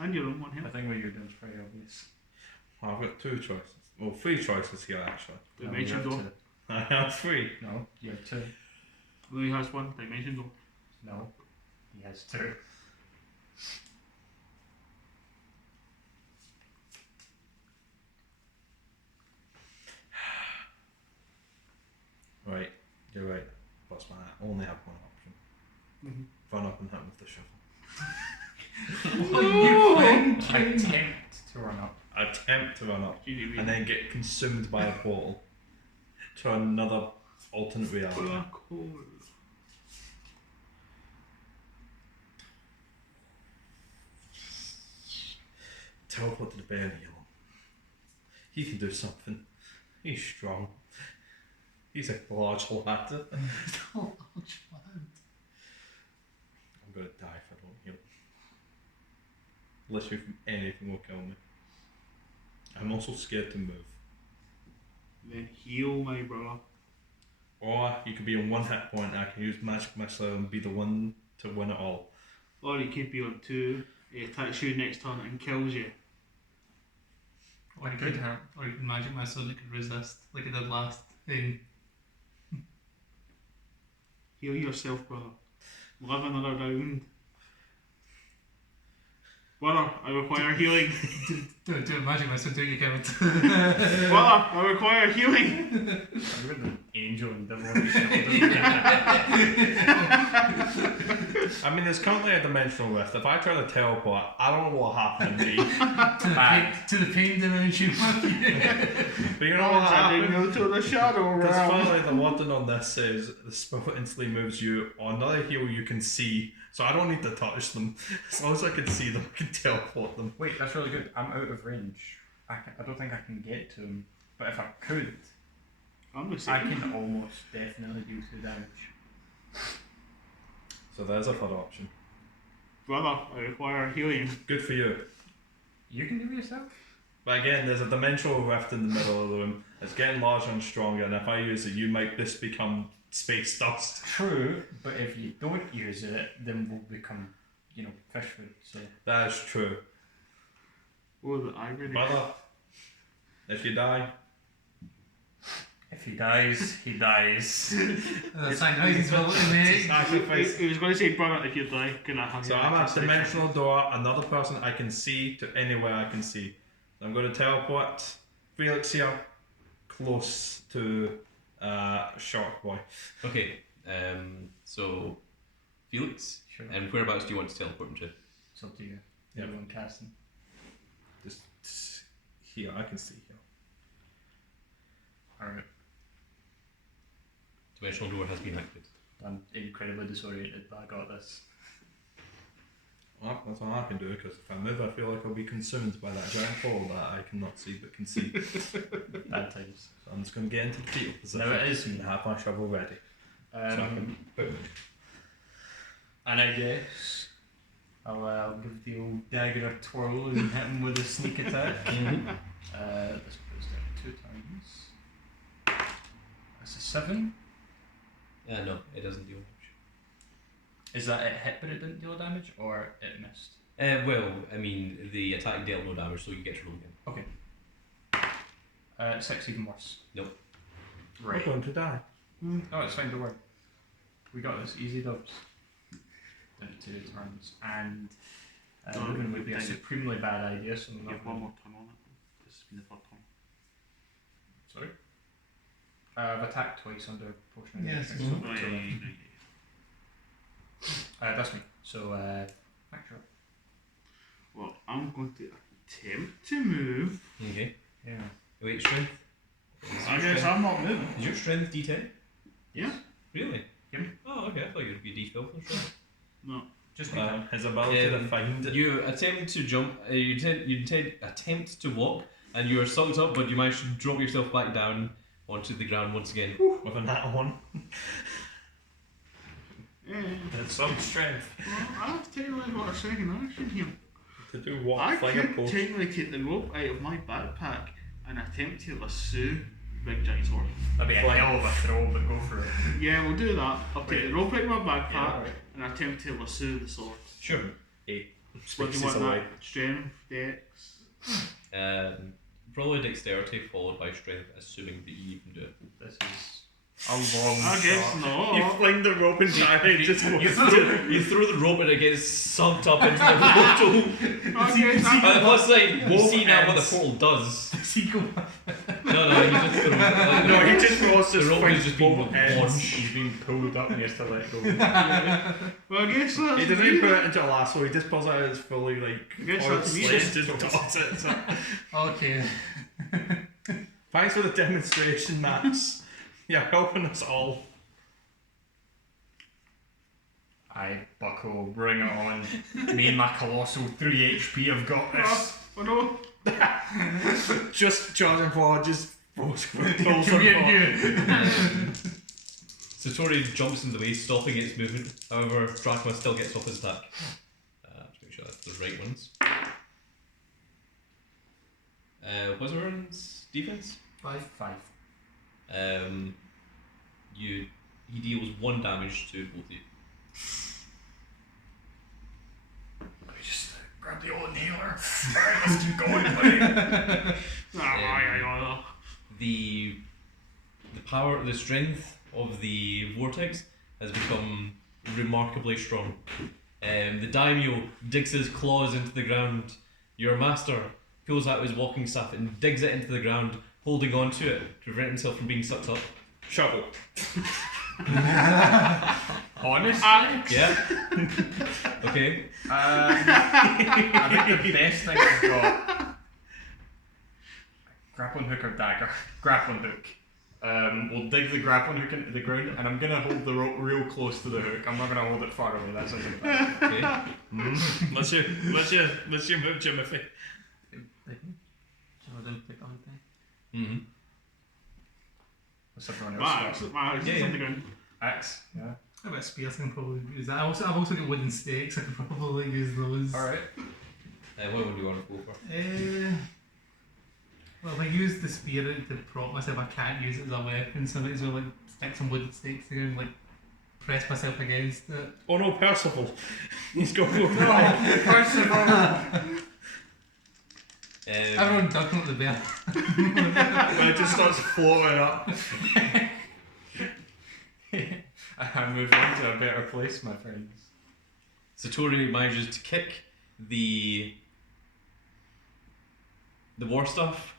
And you're on one I here. think what you're doing is pretty obvious. I've got 2 choices. Well, 3 choices here actually. Dimension you have door. two. I have 3. No, you have 2. Louis has one. Dimension door. No, he has 2. Right, you're right. But I only have one option. Mm-hmm. Run up and hit him with the shovel. Attempt to run up. Attempt to run up. GDB. And then get consumed by a portal to another alternate reality. Black hole. Teleport to the bear and heal him. He can do something. He's strong. He's a large lad. I'm gonna die if I literally from anything will kill me. I'm also scared to move. Then heal, my brother. Or you could be on 1 hit point and I can use magic missile and be the one to win it all. Or you could be on 2, he attacks you next turn and kills you. Or you could magic missile that could resist, like it did last thing. Heal yourself, brother. Live another round. Brother, I require healing. Do a magic missile, do you, Kevin? Brother, I require healing. I've got an angel and devil on his shoulder. I mean, there's currently a dimensional rift. If I try to teleport, I don't know what happened to me. to the pain dimension. But you know what happened? Daimyo to the shadow Because realm. finally the wording on this says the spell instantly moves you on another heal you can see. So I don't need to touch them. As long as I can see them, I can teleport them. Wait, that's really good. I'm out of range. I don't think I can get to him. But if I could, I'm the I same. can almost definitely do 2 damage. So there's a third option. Brother, I require healing. Good for you. You can do it yourself? But again, there's a dimensional rift in the middle of the room. It's getting larger and stronger, and if I use it, you might just become space dust. True, but if you don't use it, then we'll become, fish food. So That is true. Oh, the irony. Brother, if you die, if he dies, he dies. That's like how he's willing to make. sacrifice. He was going to say, brother, if you die, can I have So you? I'm at dimensional door, another person I can see to anywhere I can see. I'm going to teleport Felix here, close to Shark Boy. Okay, so Felix, Sure. and whereabouts do you want to teleport him to? It's up to you. Yeah. Everyone casting. Just here, I can see here. Alright. Dimensional door has been activated. I'm incredibly disoriented, but I got this. Well, that's all I can do, because if I move, I feel like I'll be consumed by that giant hole that I cannot see but can see. Bad times. So I'm just going to get into the fetal position. Now it is me. And have my shovel ready. So I can boom. And I guess I'll give the old dagger a twirl and hit him with a sneak attack. This goes down 2 times. That's a 7. No, it doesn't deal damage. Is that it hit but it didn't deal damage, or it missed? Well, I mean, the attack dealt no damage, so you get to roll again. Okay. 6 even worse. Nope. I'm going to die. Oh, it's fine, don't worry. We got this, easy dubs. Down to 2 turns, and moving would be a supremely bad idea, so I'm You not have one more turn on it. This has been the third turn. Sorry? I've attacked twice under potion of Yes. action, Oh, so- yeah, so- yeah, yeah, yeah. that's me. So, actually, Well, I'm going to attempt to move. Okay. yeah. Wait, strength? I guess I'm not moving. Is your strength D10? Yeah. Really? Yep. Oh, okay. I thought you would be D12 for strength. No. Just His ability to find it. You attempt to jump. You attempt to walk, and you are sucked up, but you manage to drop yourself back down onto the ground once again. With a nat 1. Yeah. It's some strength. Well, I've technically got a second action here. To do what? I Fling a could post. technically take the rope out of my backpack and attempt to lasso Big Giant Sword. that'd be a hell of a throw, but go for it. Yeah, we'll do that. I'll take the rope out of my backpack Yeah, alright. and attempt to lasso the sword. Sure. 8. What do Spaces you want away. that? Strength, dex? Probably dexterity followed by strength, assuming that you can do it. This is a long I guess shot. You not. fling the rope and try and just go You throw the rope and it gets sucked up into the portal. I guess I'm Plus, like, you Both see now what the ends. portal does. Seagull. No, he just throws it. Like, No, he just throws the his rope fingers has just been both ends. launched. He's been pulled up and he has to let go. Well, I guess that's He doesn't me. even put it into a lasso, he just pulls out his fully I guess oiled that's me. sled and just toss it. So. Okay. Thanks for the demonstration, Max. You're helping us all. I buckle, bring it on. Me and my colossal 3 HP have got this. Oh no. Just charging forward, just pulls Come here, you. Satori jumps in the way, stopping its movement. However, Drachma still gets off his attack. To make sure that's the right ones. What's everyone's defense? 5. 5. He deals 1 damage to both of you. Let me just grab the old inhaler. Alright, let's keep going, buddy. The power, the strength of the vortex has become remarkably strong. The Daimyo digs his claws into the ground. Your master pulls out his walking staff and digs it into the ground, holding on to it to prevent himself from being sucked up. Shovel. Honestly? Yeah. Okay. I think the best thing I've got. Grappling hook or dagger? Grappling hook. We'll dig the grappling hook into the ground, and I'm gonna hold the rope real close to the hook. I'm not gonna hold it far away. That's something bad. Okay. What's your move, Jimothy? So I don't pick on thing. Mm-hmm. What's everyone My else axe, got? my axe Yeah, is yeah. on the ground. Axe. Yeah. How about spears? I can probably use that. I've also got wooden stakes. I can probably use those. All right. What would you want to go for? Well, if I use the spear to prop myself, I can't use it as a weapon, so I might as well like stick some wooden stakes together and like press myself against it. Oh no, Percival. He's going to First of all, Everyone ducking at the bell. when it just starts floating up. I move on to a better place, my friends. Satori manages to kick the war stuff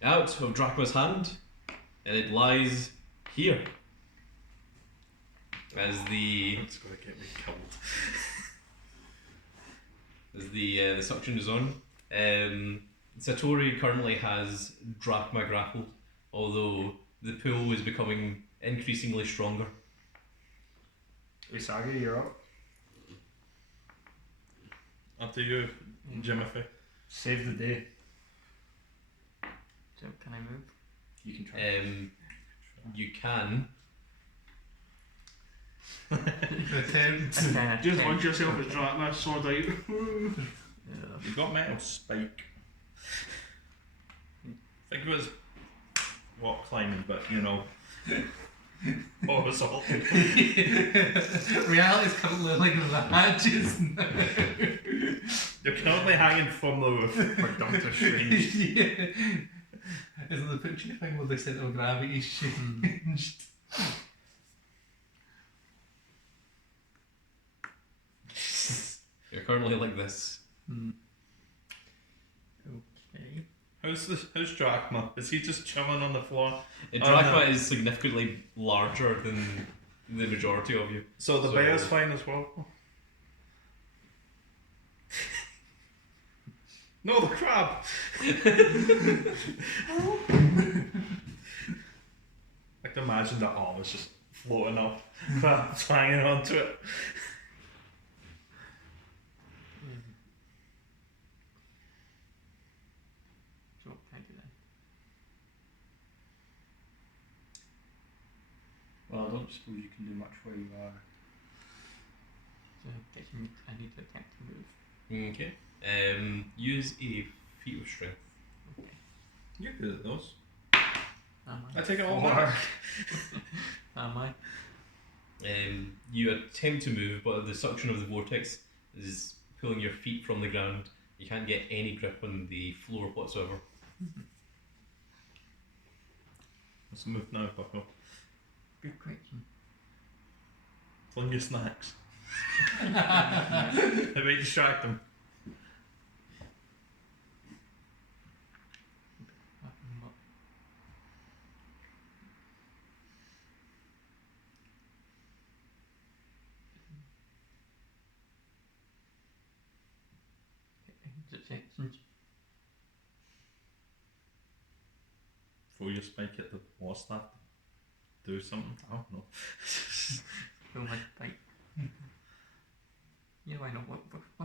out of Drachma's hand, and it lies here. As the It's going to get me killed. the suction is on. Satori currently has Drachma grappled, although the pull is becoming increasingly stronger. Usagi, you're up. Up to you, Jimothy. Save the day. So can I move? You can try. You can. Attempt. Okay, Just launch yourself as Drachma, sword out. You got metal spike. Think of it as rock climbing, but you know. Horizontal. Reality's currently like that just now. You're currently hanging from the roof. For Doctor Strange. Yeah. Isn't the picture thing with the centre of gravity changed? You're currently like this. Okay. How's Drachma? Is he just chilling on the floor? Drachma is significantly larger than the majority of you. So the bear's fine as well? No, the crab! I can imagine the arm is just floating up, crab's hanging onto it. So what can I do then? Well, I don't suppose you can do much where you are. So I need to attempt to move. Okay. Use a feat of strength. You're good at those. Am I take it all back. Am I? You attempt to move, but the suction of the vortex is pulling your feet from the ground. You can't get any grip on the floor whatsoever. What's the move now, Bucko? Good question. Fling your snacks. It might distract them. Sections. Throw your spike at the war staff. Do something. I don't know. Throw my bike. Yeah, why not? Why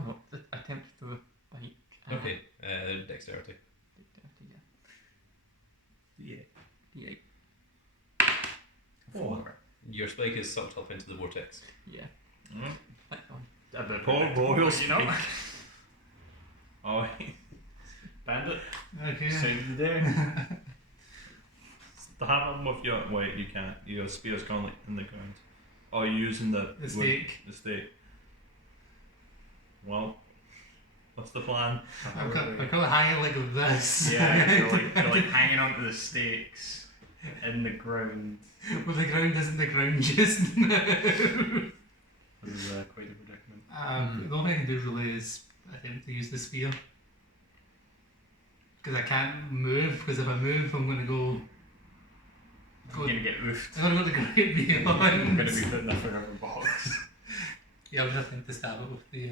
not? Attempt to throw a bike. Okay. Dexterity. Yeah. D8. 4. Your spike is sucked up into the vortex. Yeah. Alright. That one. A bit Poor predictable, royal you know? Oh, Bandit. Okay. Save the day. Stab him with your wait. You can't. Your spear's gone like in the ground. Oh, you're using the The stake. The stake. Well, what's the plan? I've got hanging like this. Yeah, you're like hanging onto the stakes in the ground. Well, the ground isn't the ground just now. This is quite a predicament. The only thing I can do really is attempt to use the sphere. Because I can't move, because if I move, I'm going to go. You're gonna get roofed. I'm going to go to Great Beyond. I'm gonna be put in a forever box. Yeah, I'll just attempt to stab it with the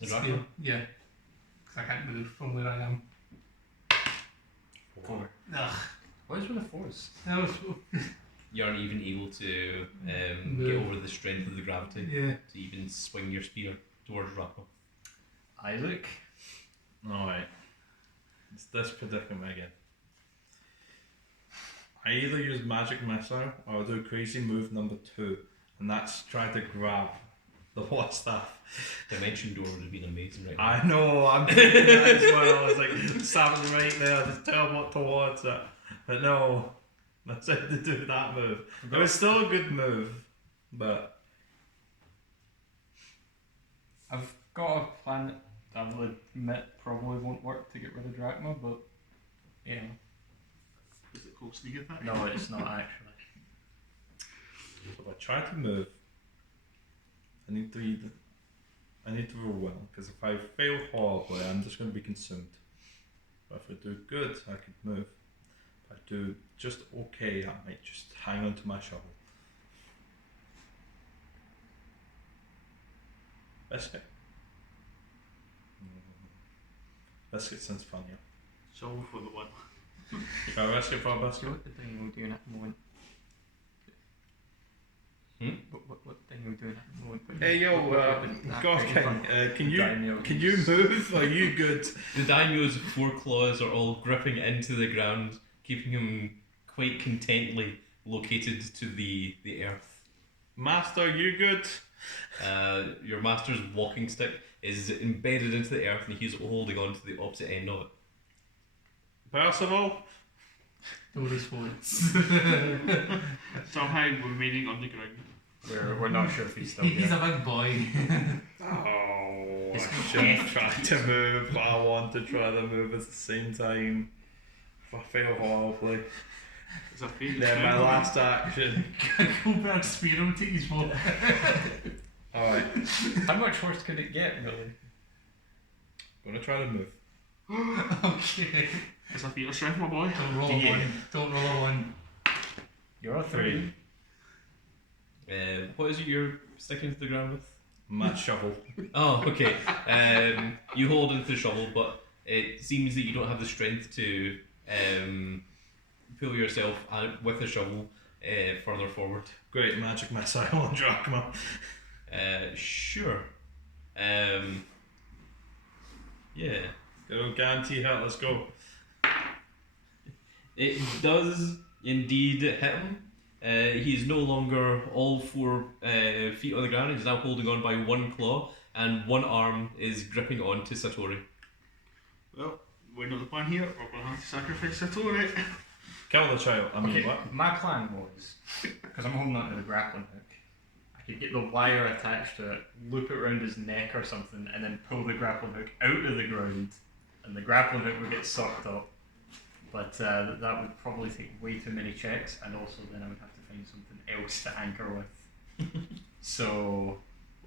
The sphere. dragon? Yeah. Because I can't move from where I am. 4. Ugh. What is with the 4s? That was. You aren't even able to get Move. over the strength of the gravity Yeah. to even swing your spear towards Rocco. Isaac? Alright. It's this predicament again. I either use magic missile or I do crazy move number 2, and that's try to grab the water staff. Dimension Door would have been amazing right now. I know, I'm thinking that as well. I was like, standing right there, just tell him what towards it. But no, I said to do that move. It was still a good move, but I've got a plan that I will admit probably won't work to get rid of Drachma, but yeah. Is it called sneak attack? No, it's not actually. if I try to move, I need to roll well, because if I fail horribly, I'm just going to be consumed. But if I do good, I could move. If I do just okay, I might just hang on to my shovel. Biscuit. Biscuit sounds funnier. So for the one. If I biscuit for a So biscuit, what the thing we're doing at the moment? What thing we're doing at the moment? hey yo, God King, can you move? Are you good? The Daimyo's 4 claws are all gripping into the ground, keeping him quite contently located to the earth. Master, you good? Your master's walking stick is embedded into the earth and he's holding on to the opposite end of it. Percival? Dora's voice. Somehow remaining on the ground. We're not sure if he's still He's here. a big boy. Oh, I His shouldn't head try to move, but I want to try to move at the same time. If I fail horribly, It's a fake. then my last action. Goldberg spear will take his ball. Alright, How much worse could it get, really? gonna try to move. Okay. It's a feat of strength, my boy. Don't roll a Yeah. 1. Don't roll a 1. You're a 3. What is it you're sticking to the ground with? My shovel. Oh, okay. You hold into the shovel, but it seems that you don't have the strength to pull yourself out with the shovel further forward. Great magic missile on Drachma. Sure. Yeah. Go, guarantee hit, let's go. It does indeed hit him. He is no longer all 4 feet on the ground. He's now holding on by 1 claw, and 1 arm is gripping on to Satori. Well, we know the plan here. We're going to have to sacrifice Satori. Kill the child. I mean, Okay, what? my plan was, because I'm holding onto the grappling hook, I could get the wire attached to it, loop it around his neck or something, and then pull the grappling hook out of the ground, and the grappling hook would get sucked up. But that would probably take way too many checks, and also then I would have to find something else to anchor with. So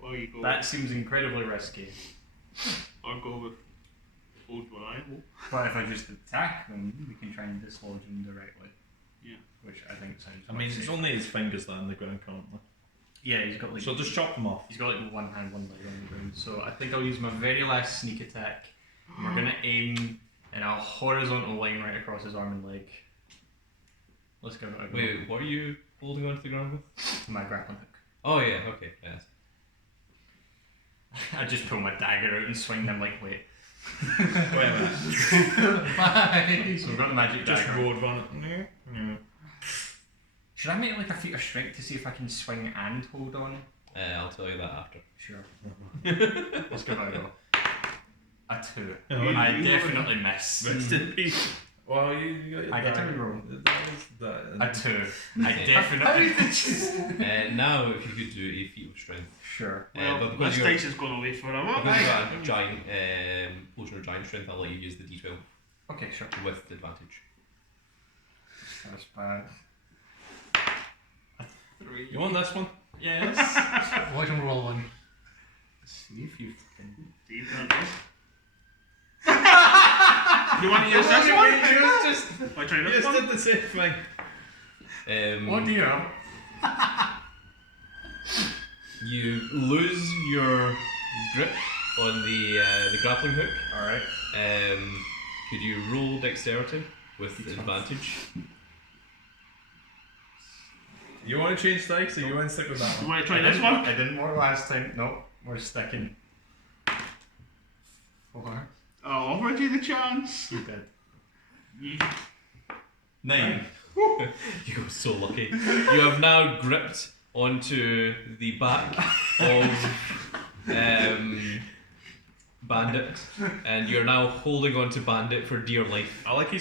Well, you go. that seems incredibly risky. I'll go with old reliable. But if I just attack them, we can try and dislodge them directly. Yeah. Which I think sounds. I mean, much it's safer. only his fingers that are in the ground currently. Yeah, he's got like. So just chop them off. He's got like 1 hand, 1 leg on the ground. So I think I'll use my very last sneak attack. And we're gonna aim in a horizontal line right across his arm and leg. Let's give it a go. Wait, what are you holding on to the ground with? My grappling hook. Oh yeah, okay, yes. I just pull my dagger out and swing them like wait. Wait a minute. Bye. So we've got the magic Just dagger. road run it. Yeah. Should I make like a feat of strength to see if I can swing and hold on? I'll tell you that after. Sure. Let's give it a go. A 2. Oh, I you- definitely miss. Rest in peace. Well, you got your I get to die. reroll. That A 2. I Okay. definitely. Now, if you could do a feat of strength. Sure. Well, but because this you're- dice has gone away forever. Because you've got a giant potion of giant strength, I'll let you use the d12 Okay, sure. with advantage. That's bad. 3. You want this one? Yes. Watch him roll one. See if you can. You want to use this one? I try You this just one. did the same thing. Oh dear. You lose your grip on the grappling hook. Alright. Could you roll dexterity with advantage? You want to change dice, or you want to stick with that You one? want to try this one? I didn't want last time. No, we're sticking. 4. I offered you the chance. You did. You 9. You're so lucky. You have now gripped onto the back of Bandit, and you're now holding onto Bandit for dear life. I like to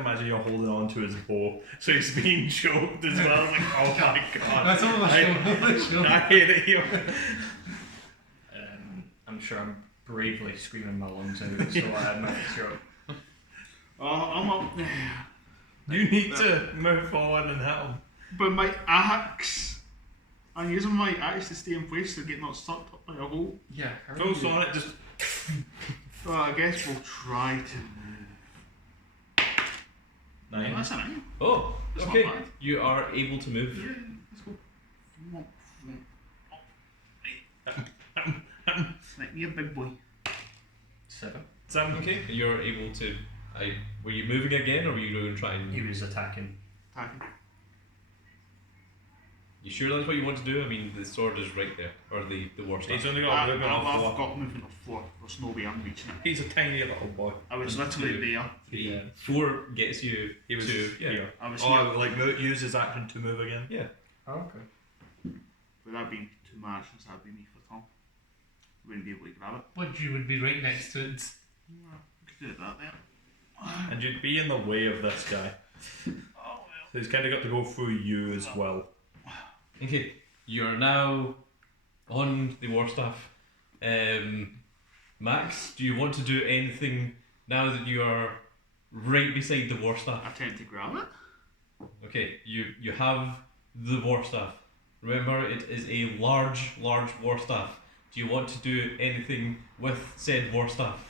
imagine you're holding on to his bow, so he's being choked as well. Like, oh my god! That's all the show. I hate it here. I'm sure I'm bravely screaming my lungs out, so I'm not sure. I'm up there. You need to move forward and hit him. But my axe. I'm using my axe to stay in place to get not sucked up by a hole. Yeah. how Go do you- on it, just So I guess we'll try to move. 9. That's a 9. Oh, That's okay. not bad. You are able to move. Yeah, let's go. Like me a big boy. 7. 7. Okay. You're able to. Were you moving again, or were you going to try He and? was attacking. Attacking. You sure that's what you want to do? I mean, the sword is right there, or the war He's staff. only got a movement I've off the floor. got movement off the floor. There's no way I'm reaching it. He's a tiny little boy. I was And literally there. 4 gets you He was to here. I was Oh, here. like use his action to move again. Yeah. Oh, okay. With that being 2 marches, that'd be me for Tom. Wouldn't be able to grab it. But you would be right next to it. No, could do that there. And you'd be in the way of this guy. Oh well. So he's kind of got to go through you as well. Okay. You're now on the war staff. Max, do you want to do anything now that you are right beside the war staff? Attempt to grab it. Okay, you have the war staff. Remember, it is a large war staff. Do you want to do anything with said war staff?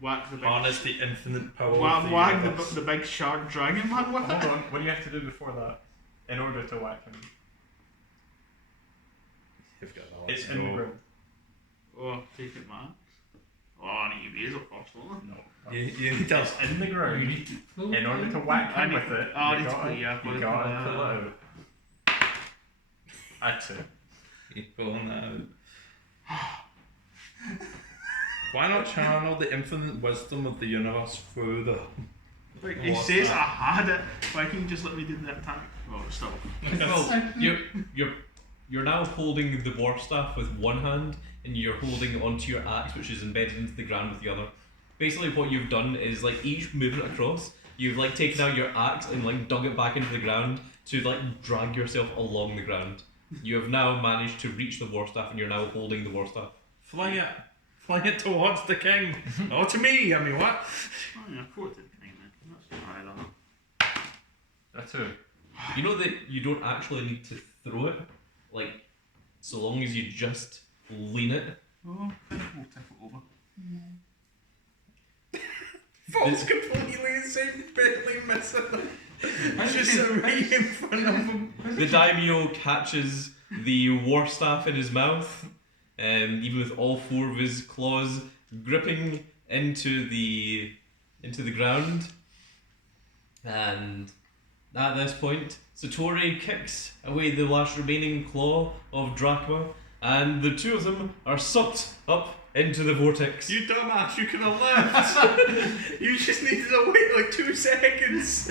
Whack the big. Harness the infinite power Whack, of whack the universe. the big shark dragon man with Hold it. on. What do you have to do before that in order to whack him? You've got that. It's in the ground. Oh, take it, man. Oh, I need to use it first, don't No. You need to. It's in the You ground. need to pull In order to whack I him need- with it, I you need to gotta, pull- yeah, you pull gotta it pull it out. That's it. You're pulling that out. Why not channel the infinite wisdom of the universe through the. I? Like, he What's says that? I had it. Why can't you just let me do the attack? Oh, still. Well, you're now holding the war staff with one hand, and you're holding onto your axe, which is embedded into the ground with the other. Basically, what you've done is like each movement across, you've like taken out your axe and like dug it back into the ground to like drag yourself along the ground. You have now managed to reach the war staff, and you're now holding the war staff. Fling it towards the king. Or to me, I mean, what? Oh, yeah, 14 then. That's alright, on it. That's it. You know that you don't actually need to throw it, like so long as you just lean it. Oh, I think we'll tip it over. Falls completely asleep, barely missing. It's just right in front of him. The Daimyo catches the war staff in his mouth, even with all 4 of his claws gripping into the ground. And at this point, Satori kicks away the last remaining claw of Drachma, and the 2 of them are sucked up into the vortex. You dumbass, you could have left. You just needed to wait like 2 seconds.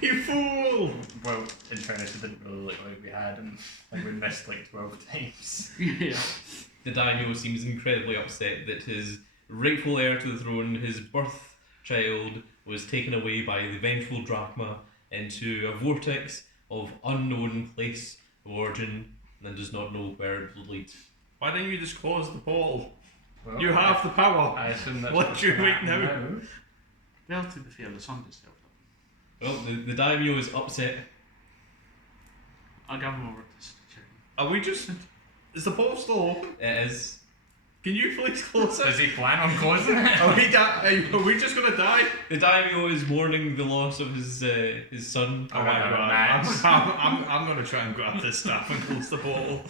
You fool. Well, in fairness, it didn't really look like we had, and we missed like 12 times. Yeah. The Daimyo seems incredibly upset that his rightful heir to the throne, his birth child, was taken away by the vengeful Drachma into a vortex of unknown place of origin and does not know where it will lead. Why didn't you just close the portal? Well, You have the power. I assume that's What what's do you gonna think happen now? Well, to be fair, the sun just helped them. Well, the Daimyo is upset. I'll give him over to check. Are we just... Is the portal still open? It is. Can you please close Does it? he plan on closing it? Are we just gonna die? The Daimyo is mourning the loss of his son. Oh my god. Max. I'm gonna try and grab this stuff and close the portal.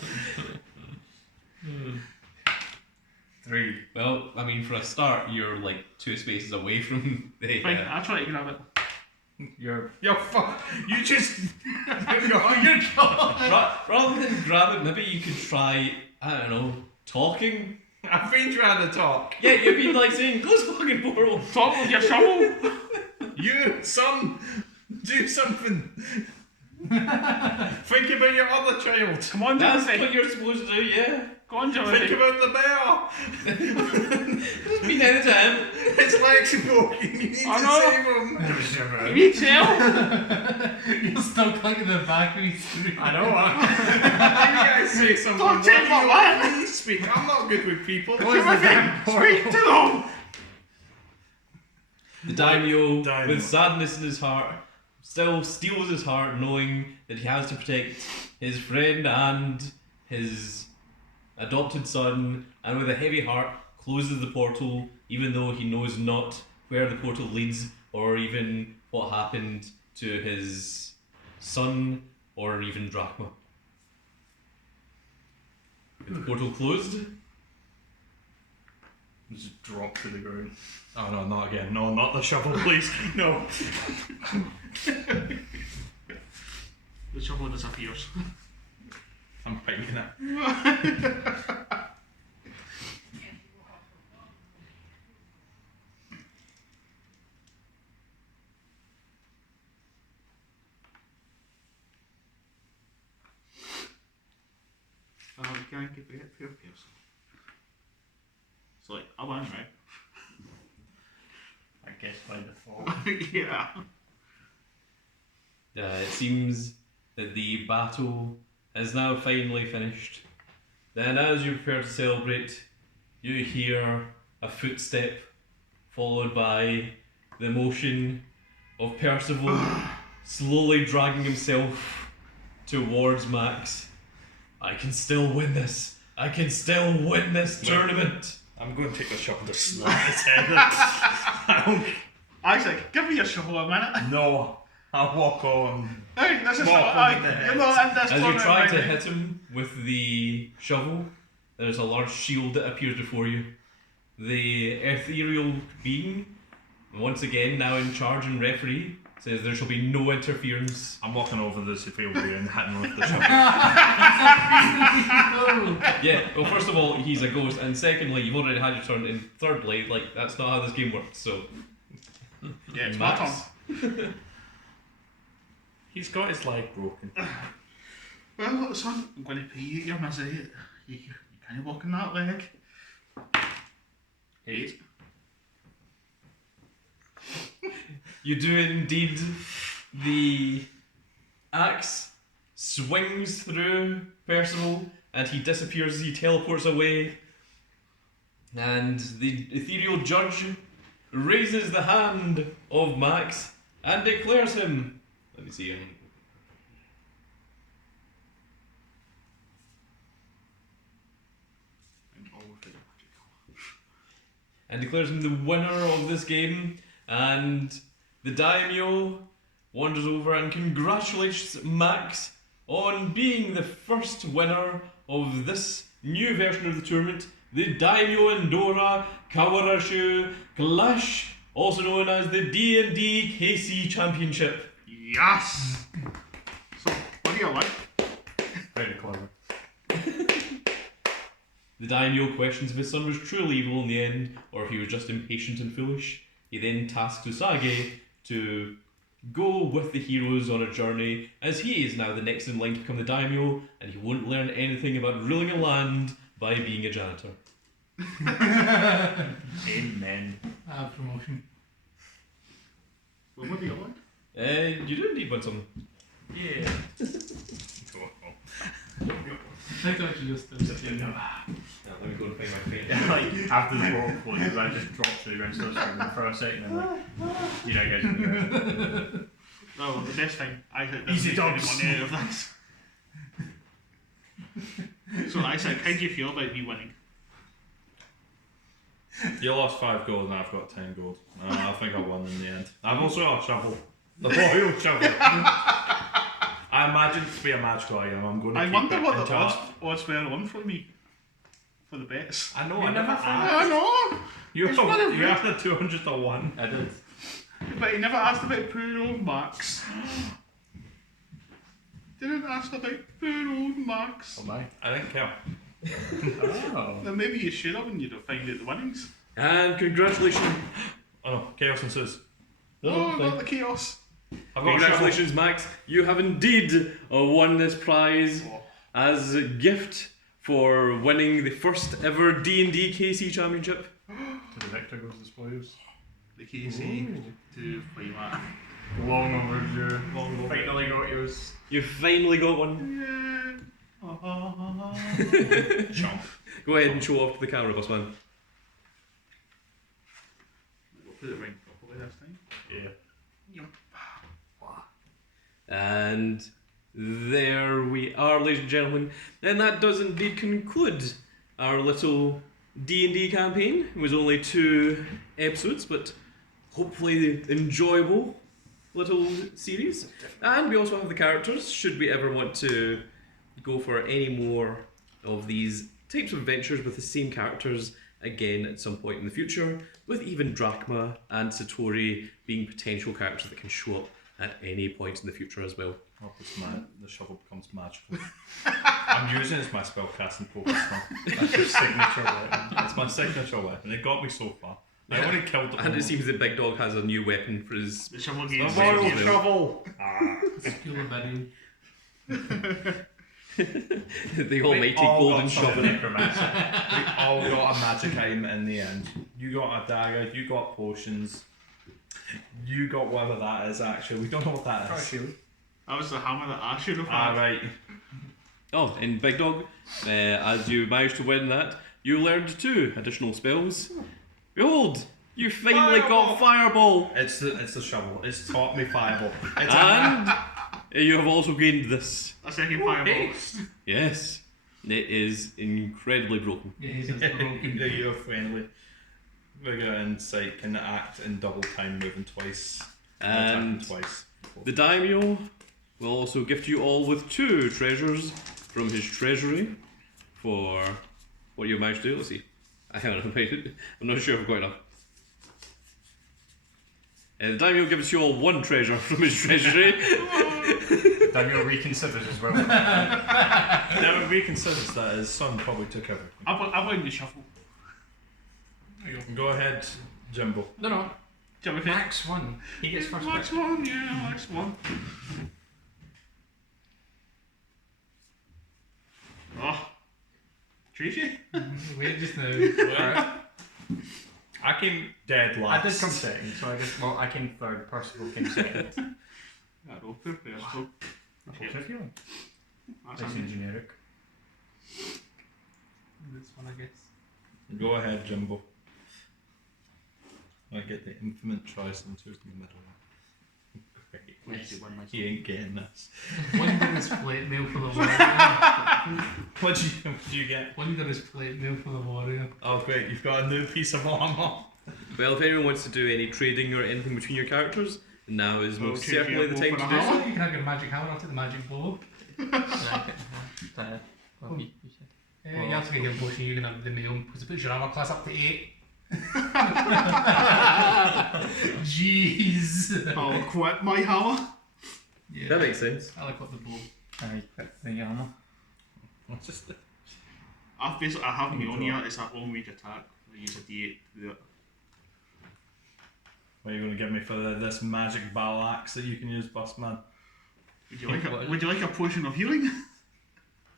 3. Well, I mean, for a start, you're like 2 spaces away from the. Fine, I'll try to grab it. You're Yo, fuck. You just... Rather than grab it, maybe you could try, I don't know, talking. I've been trying to talk. Yeah, you've been like saying, close the fucking portal. Talk with your shovel! You, son, do something. Think about your other child. Come on, That's Timothy! what you're supposed to do, yeah. Go on, Think Timothy! about the bear. Just be down to him. His legs are broken. You need I to know. save him. You need help! You're still clicking the back of his screen. I know. You guys say something. Don't take my Why man. do you speak? I'm not good with people. Timothy! Speak to them! The Daimyo, Daimyo. with sadness in his heart, still steels his heart knowing that he has to protect his friend and his adopted son, and with a heavy heart closes the portal even though he knows not where the portal leads or even what happened to his son or even Drachma. With the portal closed, Just drop to the ground. Oh no, not again. No, not the shovel, please. No. The shovel disappears. I'm painting it. You can't get it for your person. It's like, I won, right? I guess by default. Yeah. it seems that the battle is now finally finished. Then, as you prepare to celebrate, you hear a footstep followed by the motion of Percival slowly dragging himself towards Max. I can still win this. I can still win this tournament. I'm going to take the shovel to slap his head. Isaac, give me your shovel a minute. No, I'll walk on. Hey, this is Walk not. on the You're not in this As you tournament, try to baby. hit him with the shovel, there's a large shield that appears before you. The ethereal being, once again now in charge and referee, says there shall be no interference. I'm walking over the Sophia and hitting him with the shovel. Yeah, well, first of all, he's a ghost, and secondly, you've already had your turn, and thirdly, like, that's not how this game works, so. Yeah, it's my turn. Max. He's got his leg broken. Well, look, son, I'm going to pay you your misery. You can't walk in that leg. 8. You do indeed. The axe swings through Percival and he disappears as he teleports away. And the ethereal judge raises the hand of Max and declares him. Let me see him. And declares him the winner of this game. And the Daimyo wanders over and congratulates Max on being the first winner of this new version of the tournament, the Daimyo and Dora Kawarashu Clash, also known as the D&D KC Championship. Yes! So, what do you like? Very clever. The Daimyo questions if his son was truly evil in the end, or if he was just impatient and foolish. He then tasks Usagi to go with the heroes on a journey, as he is now the next in line to become the Daimyo, and he won't learn anything about ruling a land by being a janitor. Amen. Promotion. Well, what do you want? You do indeed want some. Yeah. I thought you just did. Let me go and find my face. Like, after the ball closes, I just drop to the ground, start screaming for a second, and I'm like, you know, guys can do it. No, the best thing, I think Easy there's dogs. money out of this. So, Isaac, how do you feel about me winning? You lost 5 gold and I've got 10 gold. I think I won in the end. I've also got a shovel. The royal shovel. I imagine it to be a magical item. I'm going to I keep wonder it what the until odds were on for me. For the bets. I know, You I never never asked. I know! You It's one of you it. asked a 200 to 1. I did. But he never asked about poor old Max. Didn't ask about poor old Max. Oh my. I didn't care. Oh. Then maybe you should have when you don't find out the winnings. And congratulations. Oh no, chaos ensues. Oh, not the chaos. I've got a shovel. Congratulations, Max. You have indeed won this prize Oh. as a gift for winning the first ever D&D KC Championship. To the victor goes the spoils. The KC to play that. Long overdue. Finally got yours. You finally got one. Yeah. Jump. Go ahead and show off to the camera, boss man. We'll put it right properly this time. Yeah. And there we are, ladies and gentlemen. And that does indeed conclude our little D&D campaign. It was only 2 episodes, but hopefully enjoyable little series. And we also have the characters, should we ever want to go for any more of these types of adventures with the same characters again at some point in the future, with even Drachma and Satori being potential characters that can show up at any point in the future as well. Oh, the shovel becomes magical. I'm using it as my spellcasting focus now. That's your signature weapon. It's my signature weapon. It got me so far. I only killed the And it seems that Big Dog has a new weapon for his... The shovel The games. royal Yeah. shovel! Skill of bidding. the almighty all golden got shovel. something. We all got a magic item in the end. You got a dagger, you got potions, you got whatever that is actually. We don't know what that is. That was the hammer that I should have had. Alright. Oh, and Big Dog, as you managed to win that, you learned 2 additional spells. Behold, you finally got Fireball! It's the shovel. It's taught me fireball. It's And you have also gained this. A second fireball. Yes, it is incredibly broken. Yeah, he's just broken. You're friendly. Vigor and Sight can act in double time, moving twice. And attacking twice. the Daimyo will also gift you all with 2 treasures from his treasury for what you managed to do. Let's see. I haven't made it. I'm not sure if I've got enough. The Daimyo gives you all 1 treasure from his treasury. Daimyo reconsiders as well. Never reconsiders that his son probably took everything. I won the shuffle. Go ahead, Jimbo. No. Jump with it. Max won. He gets first Max pick. one, yeah, Max one. Oh. Tracy? Wait just now. Alright. I came dead I last. did come second, so I guess, well, I came third, Percival came second. I roll for first, so. What's your feeling? That's Nice it. and generic. This one, I guess. Go ahead, Jimbo. I get the infinite choice and 2 in the middle. Nice. He ain't getting this. Wondrous plate mail for the warrior. What do you get? Wondrous plate mail for the warrior. Oh great, you've got a new piece of armour. Well, if anyone wants to do any trading or anything between your characters, now is Well, most change certainly your the bow time for to a do hammer. so. You can have your magic hammer, I'll take the magic bow. You have to get your potion, you can have the mail, because it puts your armor class up to 8. Jeez. I'll quit my hammer. Yeah, That makes sense. I like what the bow. I picked the armor. What's just the... I have my own here, it's a long range attack. I use a d8 to do it. What are you going to give me for this magic battle axe that you can use, boss man? Would you like a potion of healing?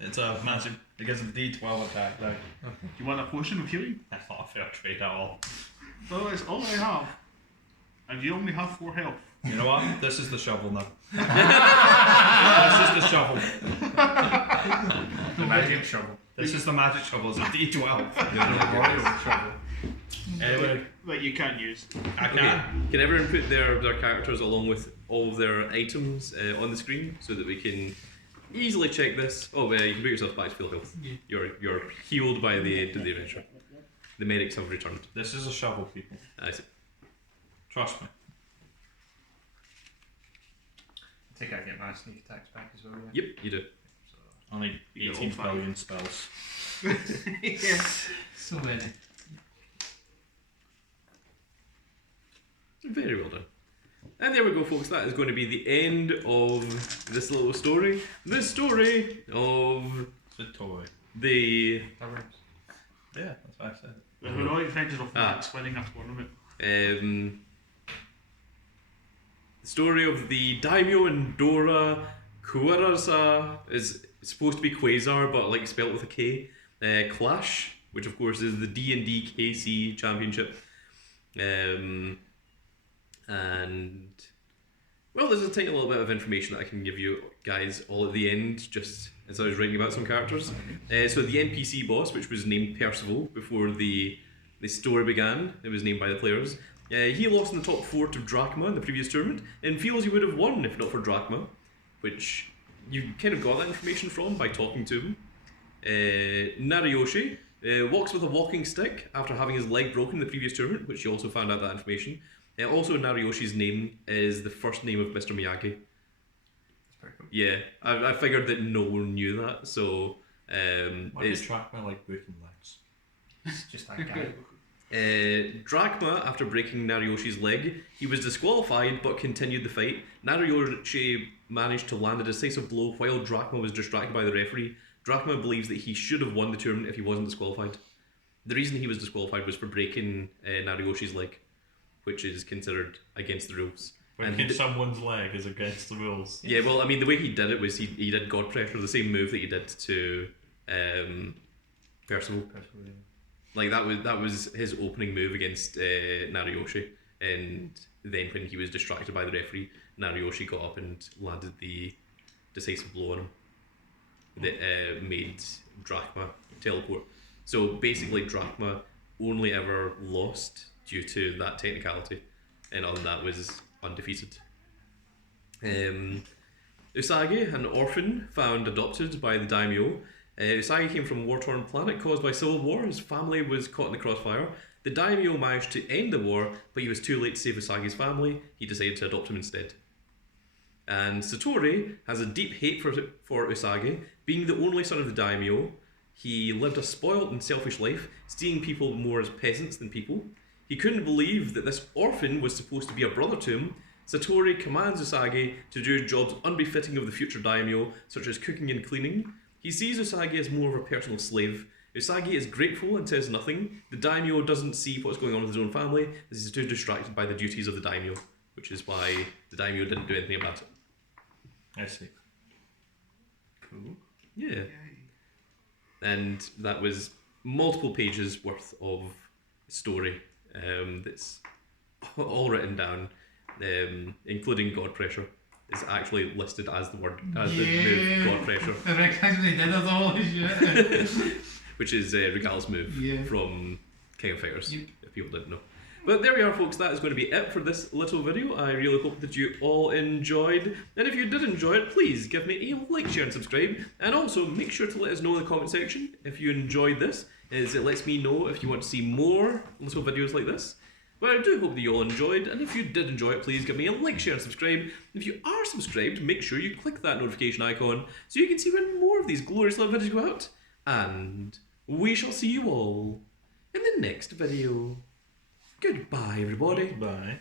It's a massive. It gives him D12 attack now. Do you want a potion of healing? That's not a fair trade at all. Well, it's all I have. And you only have 4 health. You know what? This is the shovel now. This is the shovel. The magic shovel. This is the magic shovel. It's a D12. The royal shovel. Anyway, That you can use. I can. Okay. Can everyone put their characters along with all of their items on the screen so that we can easily check this? Oh, you can put yourself back to full health. Yeah. You're healed by the end of the adventure. The medics have returned. This is a shovel, people. I see. Trust me. I think I get my sneak attacks back as well. Yeah. Yep, you do. So, Only You get 18 all 5. billion spells. Yeah. So many. Very well done. And there we go, folks. That is going to be the end of this little story. The story of It's a toy. the that works. Yeah, that's what I said. The heroic adventures of Ah. Max winning a tournament. story of the Daimyo and Dora Kwuasar is supposed to be Kwuasar, but like spelled with a K. Clash, which of course is the D&D KC Championship. And well, there's a tiny little bit of information that I can give you guys all at the end, just as I was writing about some characters. So the NPC boss, which was named Percival before the story began, it was named by the players. He lost in the top 4 to Drachma in the previous tournament, and feels he would have won if not for Drachma, which you kind of got that information from by talking to him. Nariyoshi walks with a walking stick after having his leg broken in the previous tournament, which you also found out that information. Also, Nariyoshi's name is the first name of Mr. Miyagi. That's pretty cool. Yeah, I figured that no one knew that, so Why did Drachma like breaking legs? It's just that guy. Drachma, after breaking Nariyoshi's leg, he was disqualified but continued the fight. Nariyoshi managed to land a decisive blow while Drachma was distracted by the referee. Drachma believes that he should have won the tournament if he wasn't disqualified. The reason he was disqualified was for breaking Nariyoshi's leg, which is considered against the rules. Breaking someone's leg is against the rules. Yeah, well, I mean, the way he did it was he did God Pressure, the same move that he did to Percival. Like that was his opening move against Nariyoshi, and then when he was distracted by the referee, Nariyoshi got up and landed the decisive blow on him that made Drachma teleport. So basically, Drachma only ever lost due to that technicality, and other than that was undefeated. Usagi, an orphan found adopted by the Daimyo. Usagi came from a war-torn planet caused by civil war. His family was caught in the crossfire. The Daimyo managed to end the war, but he was too late to save Usagi's family. He decided to adopt him instead. And Satori has a deep hate for Usagi. Being the only son of the Daimyo, he lived a spoiled and selfish life, seeing people more as peasants than people. He couldn't believe that this orphan was supposed to be a brother to him. Satori commands Usagi to do jobs unbefitting of the future Daimyo, such as cooking and cleaning. He sees Usagi as more of a personal slave. Usagi is grateful and says nothing. The Daimyo doesn't see what's going on with his own family, as he's too distracted by the duties of the Daimyo, which is why the Daimyo didn't do anything about it. I see. Cool. Yeah. And that was multiple pages worth of story that's all written down, including God Pressure. Is actually listed as the word, as the move God Pressure. I recognise they did us all this shit. Which is Regal's move Yeah. from King of Fighters, Yep. if people didn't know. But there we are, folks. That is going to be it for this little video. I really hope that you all enjoyed. And if you did enjoy it, please give me a like, share and subscribe. And also make sure to let us know in the comment section if you enjoyed this, as it lets me know if you want to see more little videos like this. But I do hope that you all enjoyed, and if you did enjoy it, please give me a like, share and subscribe. If you are subscribed, make sure you click that notification icon so you can see when more of these glorious little videos go out. And we shall see you all in the next video. Goodbye, everybody. Bye.